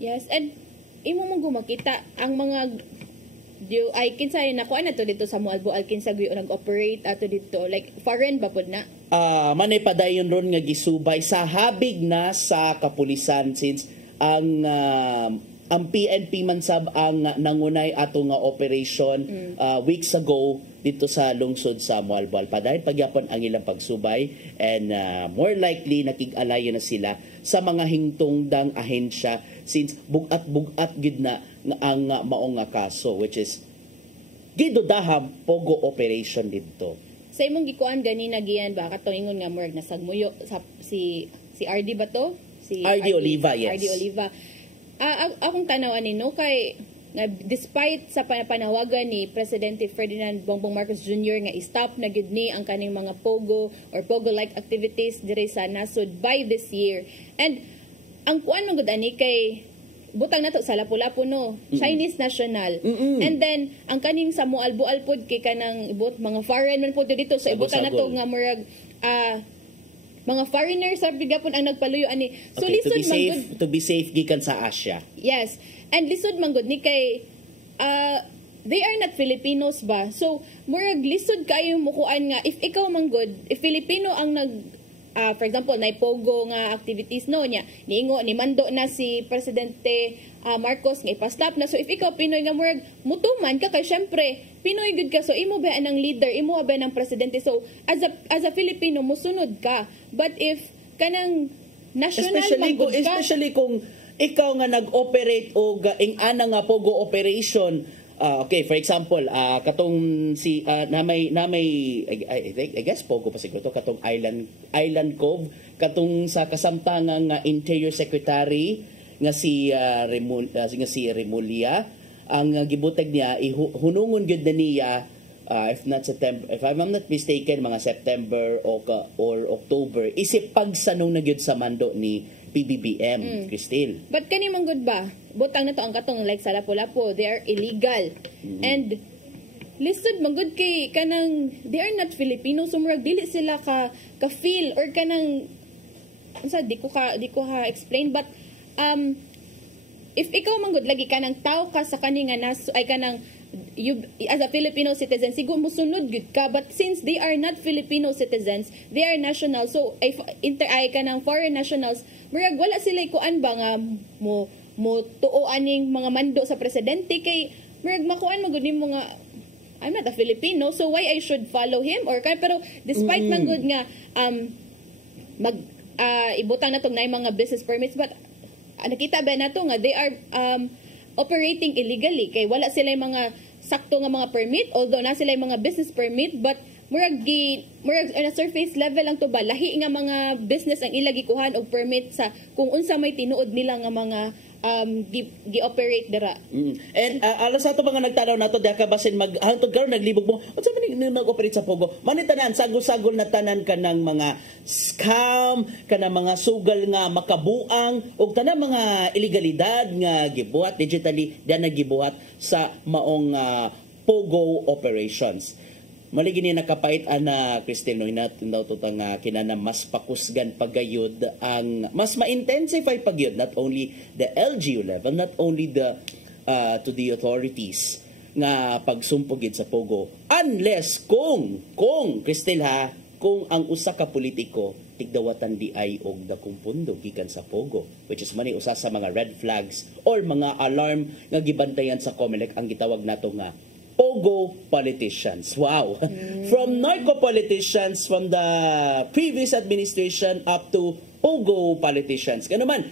Yes, and imo mong gumakita ang mga ay kinsay nakuha na to dito sa Moalboal, kinsay nag-operate ato dito like foreign ba pod na manay padayon ron nga gisubay sa habig na sa kapulisan since ang PNP man sab ang nangunay ato nga operation weeks ago dito sa lungsod sa Moalboal. Padayon pagyapon ang ilang pagsubay, and more likely nakig-alayo na sila sa mga hingtungdang ahensya since bugat gid na ang maong nga kaso, which is gidudaham pogo operation dito. Sa imong gikuan ganina giyan ba katong ingon nga murag nasagmuyo sa si RD ba to? Si RD Oliva, yes. RD Oliva. Akong tanawan nino kay despite sa panawagan ni Presidente Ferdinand Bongbong Marcos Jr. nga i-stop na gid ni ang kaning mga pogo or pogo-like activities diri sa nasod by this year. And ang kuan man gud ani kay butang nato sa Lapu-Lapu no, Chinese national. And then ang kaning sa Moalboal pod kay kanang ibot mga foreign man pod dito, so ibutang nato nga murag mga foreigners sa bigapon ang nagpaluyo ani. So Okay, lisod man good. to be safe gikan sa Asia. Yes. And lisod man good ni kay they are not Filipinos ba? So murag lisod kayo mukuan nga if ikaw man good, if Filipino ang for example, na pogo nga activities no niya, niingo ni mando na si Presidente Marcos nga ipastop na. So if ikaw Pinoy nga murag mutuman ka kay syempre Pinoy good ka, so imo ba ng leader, imo ba ng presidente, so as a Filipino musunod ka. But if kanang national manggod ka, especially kung ikaw nga nag-operate o ing-ana nga pogo operation. Okay, for example, katong si na may I guess pogo pa siguro to, katong Island Cove, katong sa kasamtangang Interior Secretary nga si Remulla, ang gibutag niya hunungon gyud na niya if I'm not mistaken mga September or October isip pagsanong na gyud sa mando ni PBBM, Cristel. But kani man good ba? Butang na to ang katong like sa Lapu-Lapu, they are illegal. And listed man good kay kanang they are not Filipino, so murag dili sila ka feel or kanang unsa di ko ha explain, but if ikaw man good lagi kanang tao ka sa kani nga ay kanang you as a Filipino citizen siguro musunod gud ka, but since they are not Filipino citizens, they are national, so ay kanang foreign nationals murag wala sila kuan ba nga mo tuo aning mga mando sa presidente kay murag makuan magud nimo nga I'm not a Filipino, so why I should follow him or kay, pero despite man good nga ibutang na tong na mga business permits, but nakita ba nato nga they are operating illegally kay wala sila mga sakto nga mga permit, although na sila mga business permit, but murag on a surface level lang to ba lahi nga mga business ang ilagi kuhan og permit sa kung unsa may tinuod nila nga mga gi-operate dira. And alas sa ato mga nagtanaw nato diha ka basin hangtod karon naglibog mo unsa man ni mag-operate sa pogo, manitanan sagol-sagol na tanan kanang mga scam, kanang mga sugal nga makabuang ug tanang mga illegalidad nga gibuhat digitally diha nagibuhat sa maong pogo operations. Maligi ni nakapait ana Cristel no inatin daw to nga kinana mas pakusgan pagayod ang mas ma-intensify pagyud not only the LGU level, not only the to the authorities nga pagsumpogid sa pogo, unless kung Cristel ha, kung ang usa ka politiko tigdawatan di ay og dakong pundo gikan sa pogo, which is mani usa sa mga red flags or mga alarm nga gibantayan sa COMELEC ang gitawag nato nga pogo politicians. Wow. From narco politicians from the previous administration up to pogo politicians. Kano man,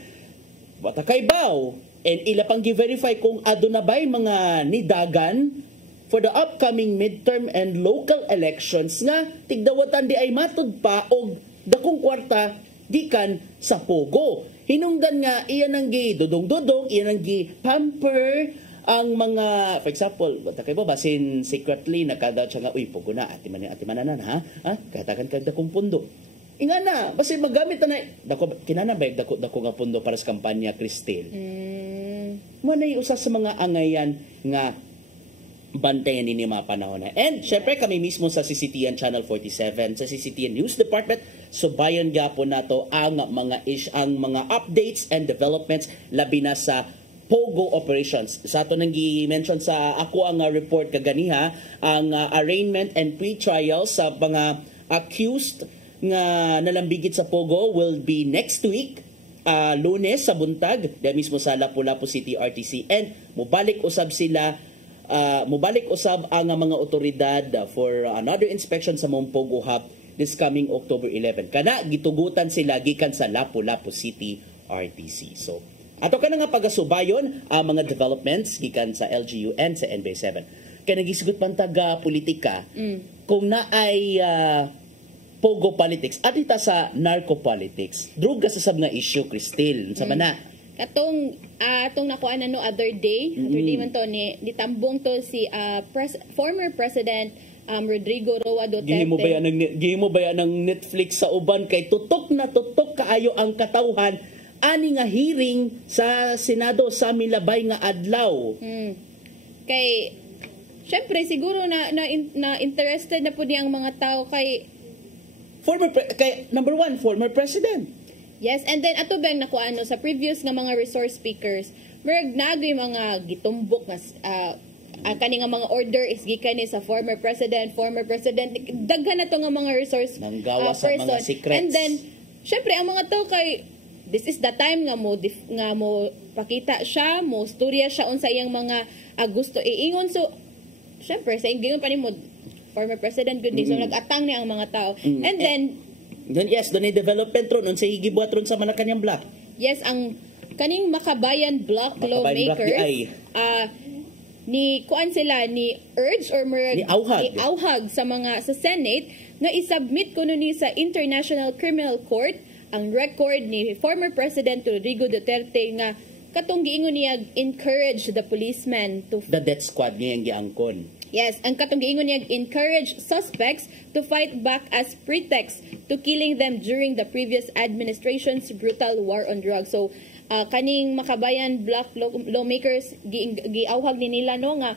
wata kay baw and ila pang gi-verify kung aduna bay mga nidagan for the upcoming midterm and local elections nga tigdawatan di ay matud pa og dakong kwarta gikan sa pogo. Hinungdan nga iyan ang gi-dudong-dudong, iyan ang gi-pamper ang mga, for example, takay ba basin secretly nakada siya nga uy pogo na ati mananan ha katakan kag dakong pundo inga na basin magamit na dako kinana ba dako nga pundo para sa kampanya Cristel. Manay usa sa mga angayan nga bantayan ni mga panahon na. And syempre kami mismo sa CCTN Channel 47 sa CCTN News Department subayon gyapon nato ang mga updates and developments labi na sa pogo operations. Sa ato nang gi-mention sa ako ang report kaganiha ang arraignment and pre-trial sa mga accused nga nalambigit sa pogo will be next week, Lunes sa buntag dahil mismo sa Lapu-Lapu City RTC, and mubalik usab ang mga otoridad for another inspection sa mong pogo hub this coming October 11. Kana gitugutan sila gikan sa Lapu-Lapu City RTC. So ato ka na nga pagasubayon ang mga developments gikan sa LGU and sa NB7. Kaya nagisgot man taga politika kung na ay pogo politics at ita sa narco politics. Druga sa sab nga issue, Cristel. Sa mana? Katong atong nakuha na no other day man to ni ditambong to si former President Rodrigo Roa Duterte. Gihimo ba yan ng Netflix sa uban kay tutok kaayo ang katawhan ani nga hearing sa Senado sa milabay nga adlaw. Kay syempre siguro na interested na po niyang mga tao kay number one, former president. Yes, and then ato bang nakuha sa previous nga mga resource speakers, merag nagoy mga gitumbok nga kani nga mga order is gikan ni sa former president, daghan na to nga mga resource nanggawa sa person. mga secrets. And then syempre ang mga to kay this is the time nga mo pakita siya, mo storya siya unsa iyang mga gusto iingon. So syempre sa ingon pa nimo former president good so nag-atang ni ang mga tao. And then yes, doon ay development ron, unsa gibuhat ron sa Malacañang Block. Yes, ang kaning Makabayan Block lawmakers, ni kuan sila ni urge or ni auhag sa Senate nga isubmit kuno ni sa International Criminal Court ang record ni former President Rodrigo Duterte nga katong giingon niya encourage the policemen to the death squad niya ang giangkon. Yes, ang katong giingon niya encourage suspects to fight back as pretext to killing them during the previous administration's brutal war on drugs. So kaning Makabayan Block lawmakers giawhag ni nila no nga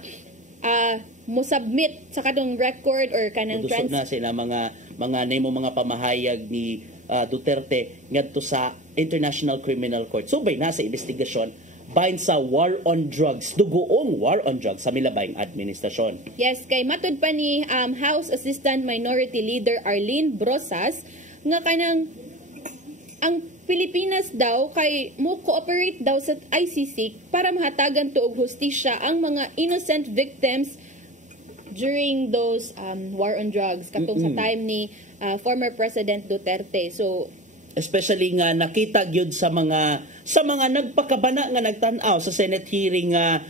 mo submit sa kadong record or kanang na sila mga nemo mga pamahayag ni Duterte ngadto sa International Criminal Court. So bay na sa investigasyon bahin sa war on drugs, dugoong war on drugs sa milabayng administrasyon. Yes, kay matud pa ni House Assistant Minority Leader Arlene Brosas nga kanang ang Pilipinas daw kay mo cooperate daw sa ICC para mahatagan to og hustisya ang mga innocent victims during those war on drugs katong sa time ni former President Duterte. So especially nga nakita gyud sa mga nagpakabana nga nagtan-aw sa Senate hearing nga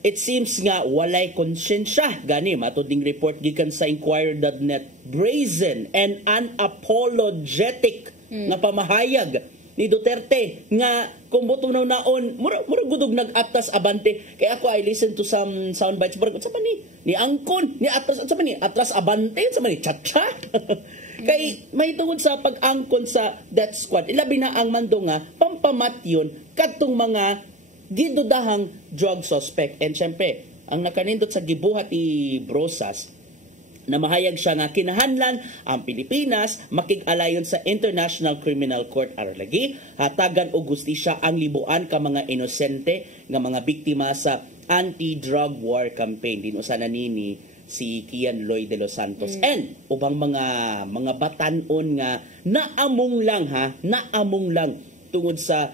it seems nga walay konsyensya gani matud ning report gikan sa Inquirer.net brazen and unapologetic nga pamahayag ni Duterte nga kung buto naon mura gudog nag-atas abante kay ako I listen to some sound bites mura sa ni angkon ni atras sa atras abante sa chacha kay may tungod sa pag-angkon sa death squad ilabi na ang mando nga pampamatyon kadtong mga gidudahang drug suspect. And syempre ang nakanindot sa gibuhat ni Brosas na mahayag siya nga kinahanlan ang Pilipinas makig-alayon sa International Criminal Court aron lagi hatagan og hustisya ang libuan ka mga inosente nga mga biktima sa anti-drug war campaign dinusa na nini si Kian Loy de los Santos and ubang mga batanon nga naamong lang tungod sa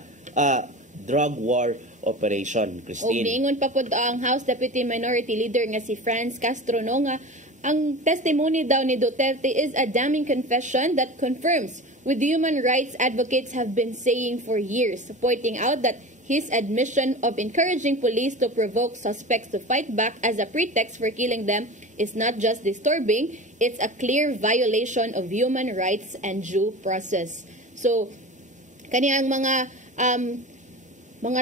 drug war operation. Christine. Niingon pa pod ang House Deputy Minority Leader nga si Franz Castro no nga ang testimony daw ni Duterte is a damning confession that confirms what human rights advocates have been saying for years, pointing out that his admission of encouraging police to provoke suspects to fight back as a pretext for killing them is not just disturbing, it's a clear violation of human rights and due process. So, kaniyang mga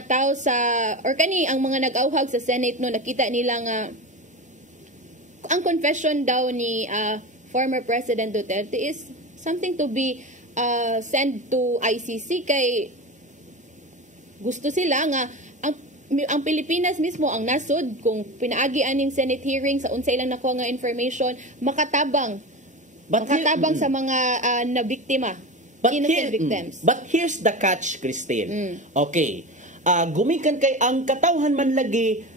tao ang mga nag-auhag sa Senate no nakita nila nga ang confession daw ni former President Duterte is something to be sent to ICC kay gusto sila nga ang Pilipinas mismo ang nasod kung pinaagi aning Senate hearing sa unsa ilang nakuha nga information makatabang sa mga nabiktima, innocent victims. But here's the catch, Christine. Okay. Gumikan kay ang katawhan man lagi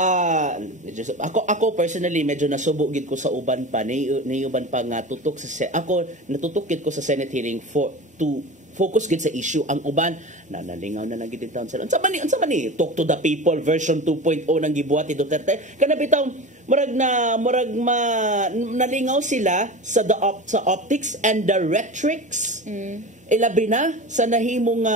ako personally medyo nasubo gid ko sa uban pa ni uban pa nga tutok sa ako natutok gid ko sa Senate hearing to focus gid sa issue ang uban nalingaw na nagid in town sila unsa man ni talk to the people version 2.0 nang gibuhat ni Duterte kana bitaw murag nalingaw sila sa optics and the rhetorics ilabi na sa nahimong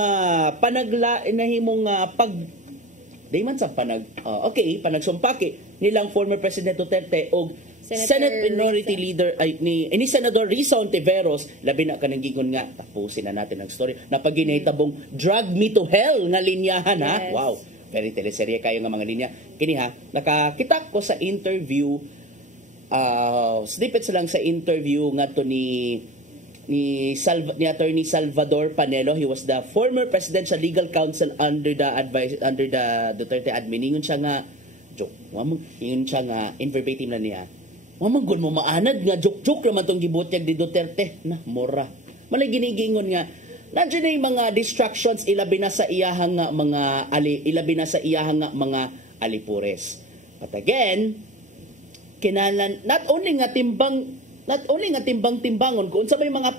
panagsumpaki nilang former President Duterte o Senate Minority Leader ni Senador Risa Ontiveros labi na kanang gigon nga tapusin na natin ang story na paginahitabong drag me to hell nga linyahan ha. Wow, very teleserye kayo nga mga linya kini ha. Nakakita ko sa interview snippets lang sa interview ngadto ni Attorney Salvador Panelo. He was the former presidential legal counsel under the Duterte admin. Ingon siya nga in verbatim na niya Mamanggon mo maanad nga joke-joke naman tong gibutyag ni Duterte na mura. Malay ginigingon nga nandiyan na yung mga distractions ilabi na sa iyahang nga mga mga alipures. But again, kinalan not only nga timbang-timbangon kung sa may mga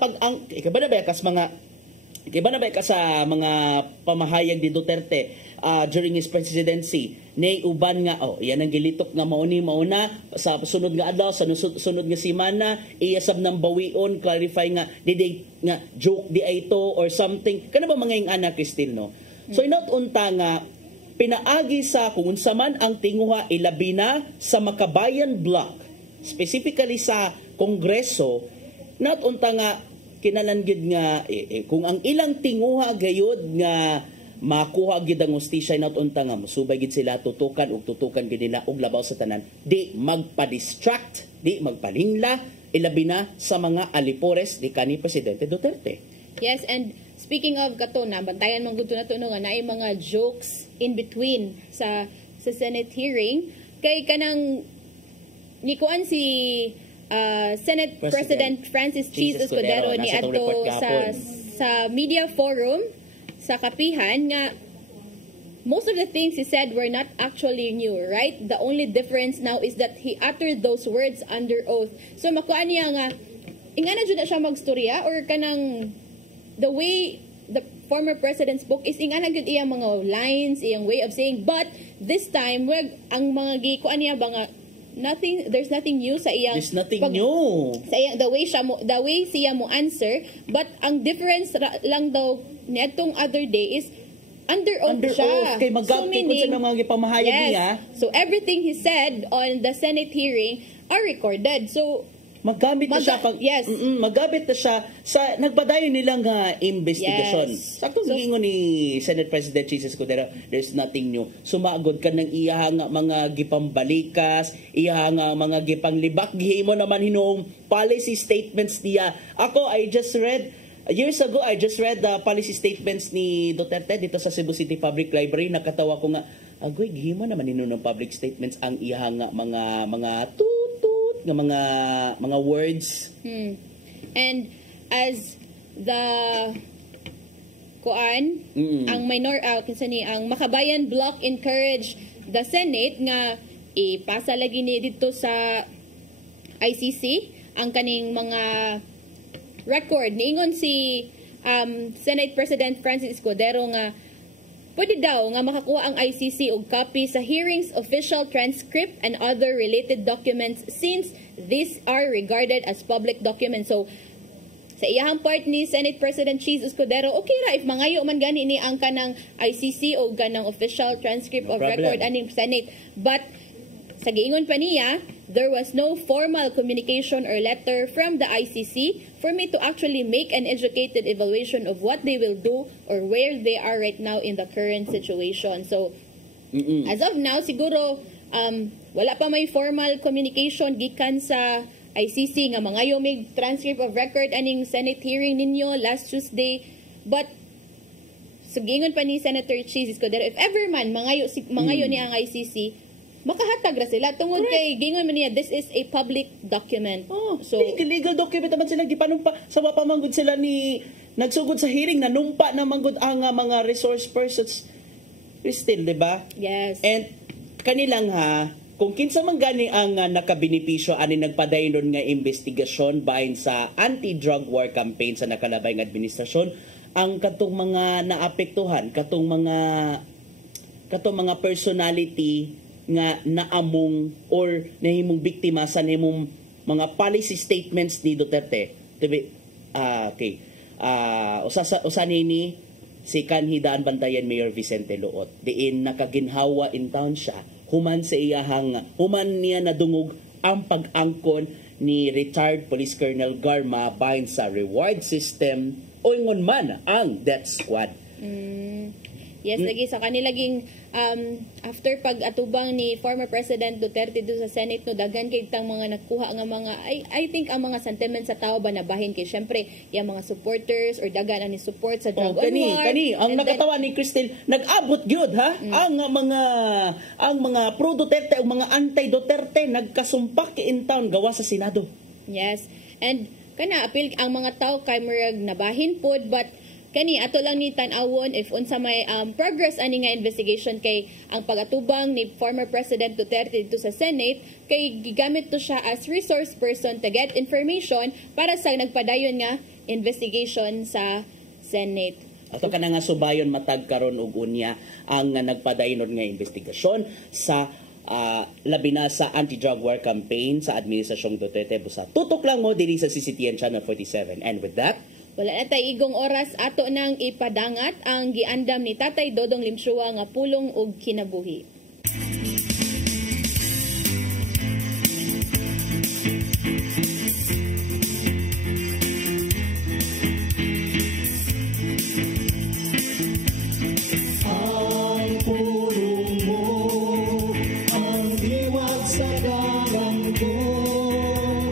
iba na ba sa mga pamahayag ni Duterte during his presidency nay uban nga yan ang gilitok nga mauna sa sunod nga adlaw sa sunod nga semana iyasab nang bawion clarify nga di nga joke di ay to or something kana ba mga ing anak Cristil no. So unta nga pinaagi sa kung unsa man ang tinguha ilabi na sa Makabayan Block specifically sa Kongreso unta nga kinalanggid nga kung ang ilang tinguha gayud nga makuha gid ang hustisya unta nga musubay gid sila tutukan gid nila og labaw sa tanan di magpa-distract di magpalingla ilabi na sa mga alipores ni kanhi Presidente Duterte. Yes, and speaking of kato na bantayan man gud nato nga naay mga jokes in between sa Senate hearing kay kanang nikuan si Senate President Francis Cheese Escudero ni adto sa media forum sa kapihan nga most of the things he said were not actually new, right? The only difference now is that he uttered those words under oath. So makuan niya nga ingana jud na siya magstorya or kanang the way the former president spoke is ingana gud iyang mga lines, iyang way of saying, but this time ang mga gikuan niya ba nga there's nothing new sa iyang new sa iyang the way siya mo answer, but ang difference lang daw niadtong other day is under oath siya. Kay magagkay kung sa mga gipamahayag niya. So everything he said on the Senate hearing are recorded. So magamit na siya magamit na siya sa nagbadayon nilang investigation. Sakto gingon ni Senate President Jesus Escudero, there's nothing new. Sumagod ka ng iyahang mga gipambalikas, iyahang mga gipanglibak, gihimo naman hinong policy statements niya. Ako, years ago, I just read the policy statements ni Duterte dito sa Cebu City Public Library. Nakatawa ko nga, agoy, gihimo naman hinong ng public statements ang iyahang mga nga mga words. And as the ang Makabayan Bloc encourage the Senate nga ipasa lagi ni dito sa ICC ang kaning mga record. Niingon si Senate President Francis Escudero nga pwede daw nga makakuha ang ICC og copy sa hearings, official transcript, and other related documents since these are regarded as public documents. So, sa iyahang part ni Senate President Cheese Escudero, okay ra if mangayo man gani ni ang kanang ICC o kanang official transcript of record aning Senate. But sa giingon pa niya, there was no formal communication or letter from the ICC for me to actually make an educated evaluation of what they will do or where they are right now in the current situation. So, as of now, siguro, wala pa may formal communication gikan sa ICC nga mangayo may transcript of record aning Senate hearing ninyo last Tuesday. But, sugingon pa ni Senator Cheese Escudero, if ever man mangayo ni ang ICC, makahatag ra sila tungod kay gingon man niya this is a public document. So legal document naman sila gipanumpa sa pamanggod sila ni nagsugod sa hearing na numpa na manggod ang mga resource persons still, di ba? Yes. And kanilang kung kinsa man gani ang nakabenepisyo ani nagpadayon nga investigasyon bahin sa anti-drug war campaign sa nakalabay nga administrasyon, ang katong mga naapektuhan, katong mga personality nga naamong or nahimong biktima sa nahimong mga policy statements ni Duterte. Usa nini si kanhidaan bantayan Mayor Vicente Luot. Diin nakaginhawa in town siya. Human niya nadungog ang pag-angkon ni retired Police Colonel Garma bahin sa reward system o ingon man ang death squad. Yes, lagi sa kanilaging after pag-atubang ni former President Duterte do sa Senate no daghan kay tang mga nakuha nga mga I think ang mga sentiments sa tao ba nabahin kay syempre yung mga supporters or daghan ani support sa drug on war. Kani ang nakatawa ni Cristel nag-abot gyud ha ang mga pro Duterte ug mga anti Duterte nagkasumpak in town gawa sa Senado. Yes. And kana apil ang mga tao kay murag nabahin pod but kani ato lang ni tan-awon if unsa may progress ani nga investigation kay ang pag-atubang ni former President Duterte dito sa Senate kay gigamit to siya as resource person to get information para sa nagpadayon nga investigation sa Senate. Ato ka na nga subayon matag karon og unya ang nagpadayon nga investigasyon sa labi na sa anti-drug war campaign sa Administrasyong Duterte Busa. Tutok lang mo diri sa CCTN Channel 47. And with that, wala na tay igong oras ato nang ipadangat ang giandam ni Tatay Dodong Limchua nga pulong og kinabuhi.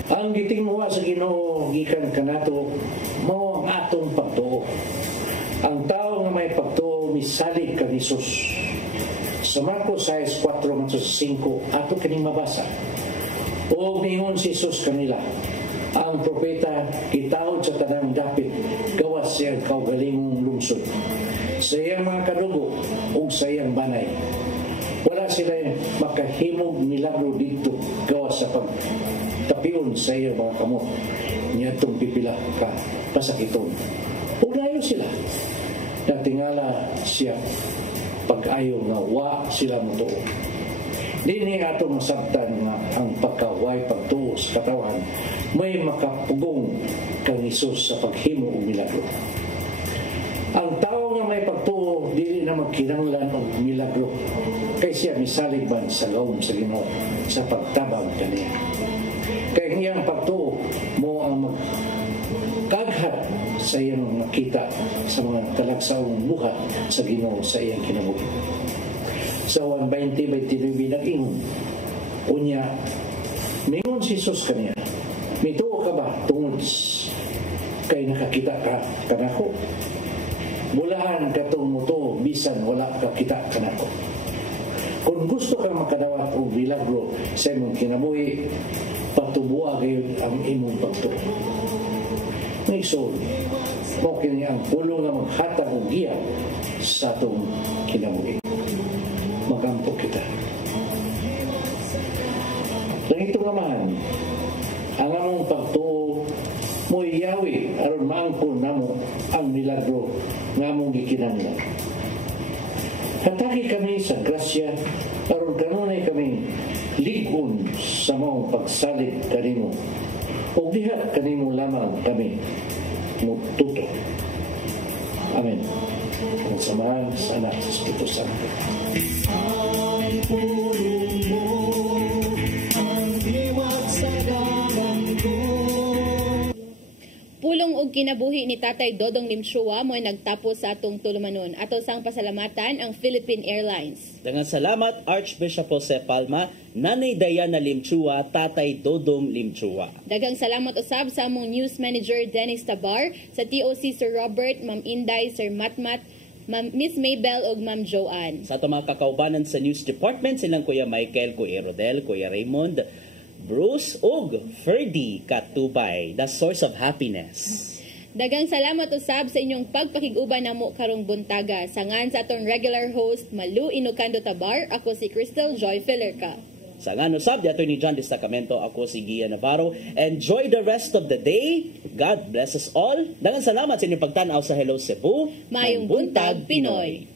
Ang gitingmuha sa Ginoo gikan kanato mao ang atong pagtuo. Ang tao nga may pagtuo misalig kang Hesus. Sa Marcos 6:4-5 ato kining mabasa. O niingon si Hesus kanila, ang propeta gitaod sa tanang dapit gawas siyang kaugalingong lungsod. Sa iyang mga kadugo ug sa iyang banay. Wala sila makahimog milagro dito gawas sa pagtapion sa iyang mga kamot. Niyatong pipila ka pasakiton. Ugnayo sila. Natingala siya pag-ayo nga wa sila mutuo. Dini ato masabtan nga ang pagkaway pagtuo sa katawan may makapugong kang Hesus sa paghimo og milagro. Ang tao nga may pagtuo dili na magkinahanglan og milagro kay siya misalig man sa gawom sa Ginoo sa pagtabang kaniya. Kay iyang pagtuo mo ang magkaghat sa iyang makita sa mga kalagsaong buhat sa Ginoo sa iyang kinabuhi. Sa 1:20-29 nag-ingon, unya, ningon si Jesus kaniya, mituo ka ba tungod kay nakakita ka kanako? Mulahan katong muto bisan wala ka kita kanako. Kung gusto kang makadawat og milagro sa imong kinabuhi, patubuha gayud ang imong pagtuo. May soul, mo kini ang pulong nga maghatag og giya sa atong kinabuhi. Magampo kita. Langito nga man, ang among pagtuo mo iyawi aron maangkon namo ang milagro nga among gikinahanglan. Hatagi kami sa grasya aron kanunay kami ligon sa maong pagsalig kanimo. O diha kanimo lamang kami mututo. Amen. Ang samahan sa anak sa Espiritu Santo. Ang pulong mo, ang diwag sa dalan ko. Pulong og kinabuhi ni Tatay Dodong Limchua mo nagtapos sa atong tulumanon. Ato sang pasalamatan ang Philippine Airlines. Dengan salamat Archbishop Jose Palma, Nanay Diana Limchua, Tatay Dodong Limchua. Daghang salamat usab sa among News Manager Dennis Tabar, sa TOC Sir Robert, Ma'am Inday, Sir Matmat, Miss Maybell ug Ma'am Joanne. Sa ato mga kakaubanan sa News Department silang Kuya Michael, Kuya Rodel, Kuya Raymond, Bruce ug Ferdy Katubay, the source of happiness. Daghang salamat usab sa inyong pagpakig-uban namo karong buntaga. Sangan sa atong regular host Malu Inocando Tabar, ako si Crystal Joy Filerca. Sangan usab di Attorney John Destacamento, ako si Gian Navarro. Enjoy the rest of the day. God bless us all. Daghang salamat sa inyong pagtan-aw sa Hello Cebu. Mayong buntag Pinoy.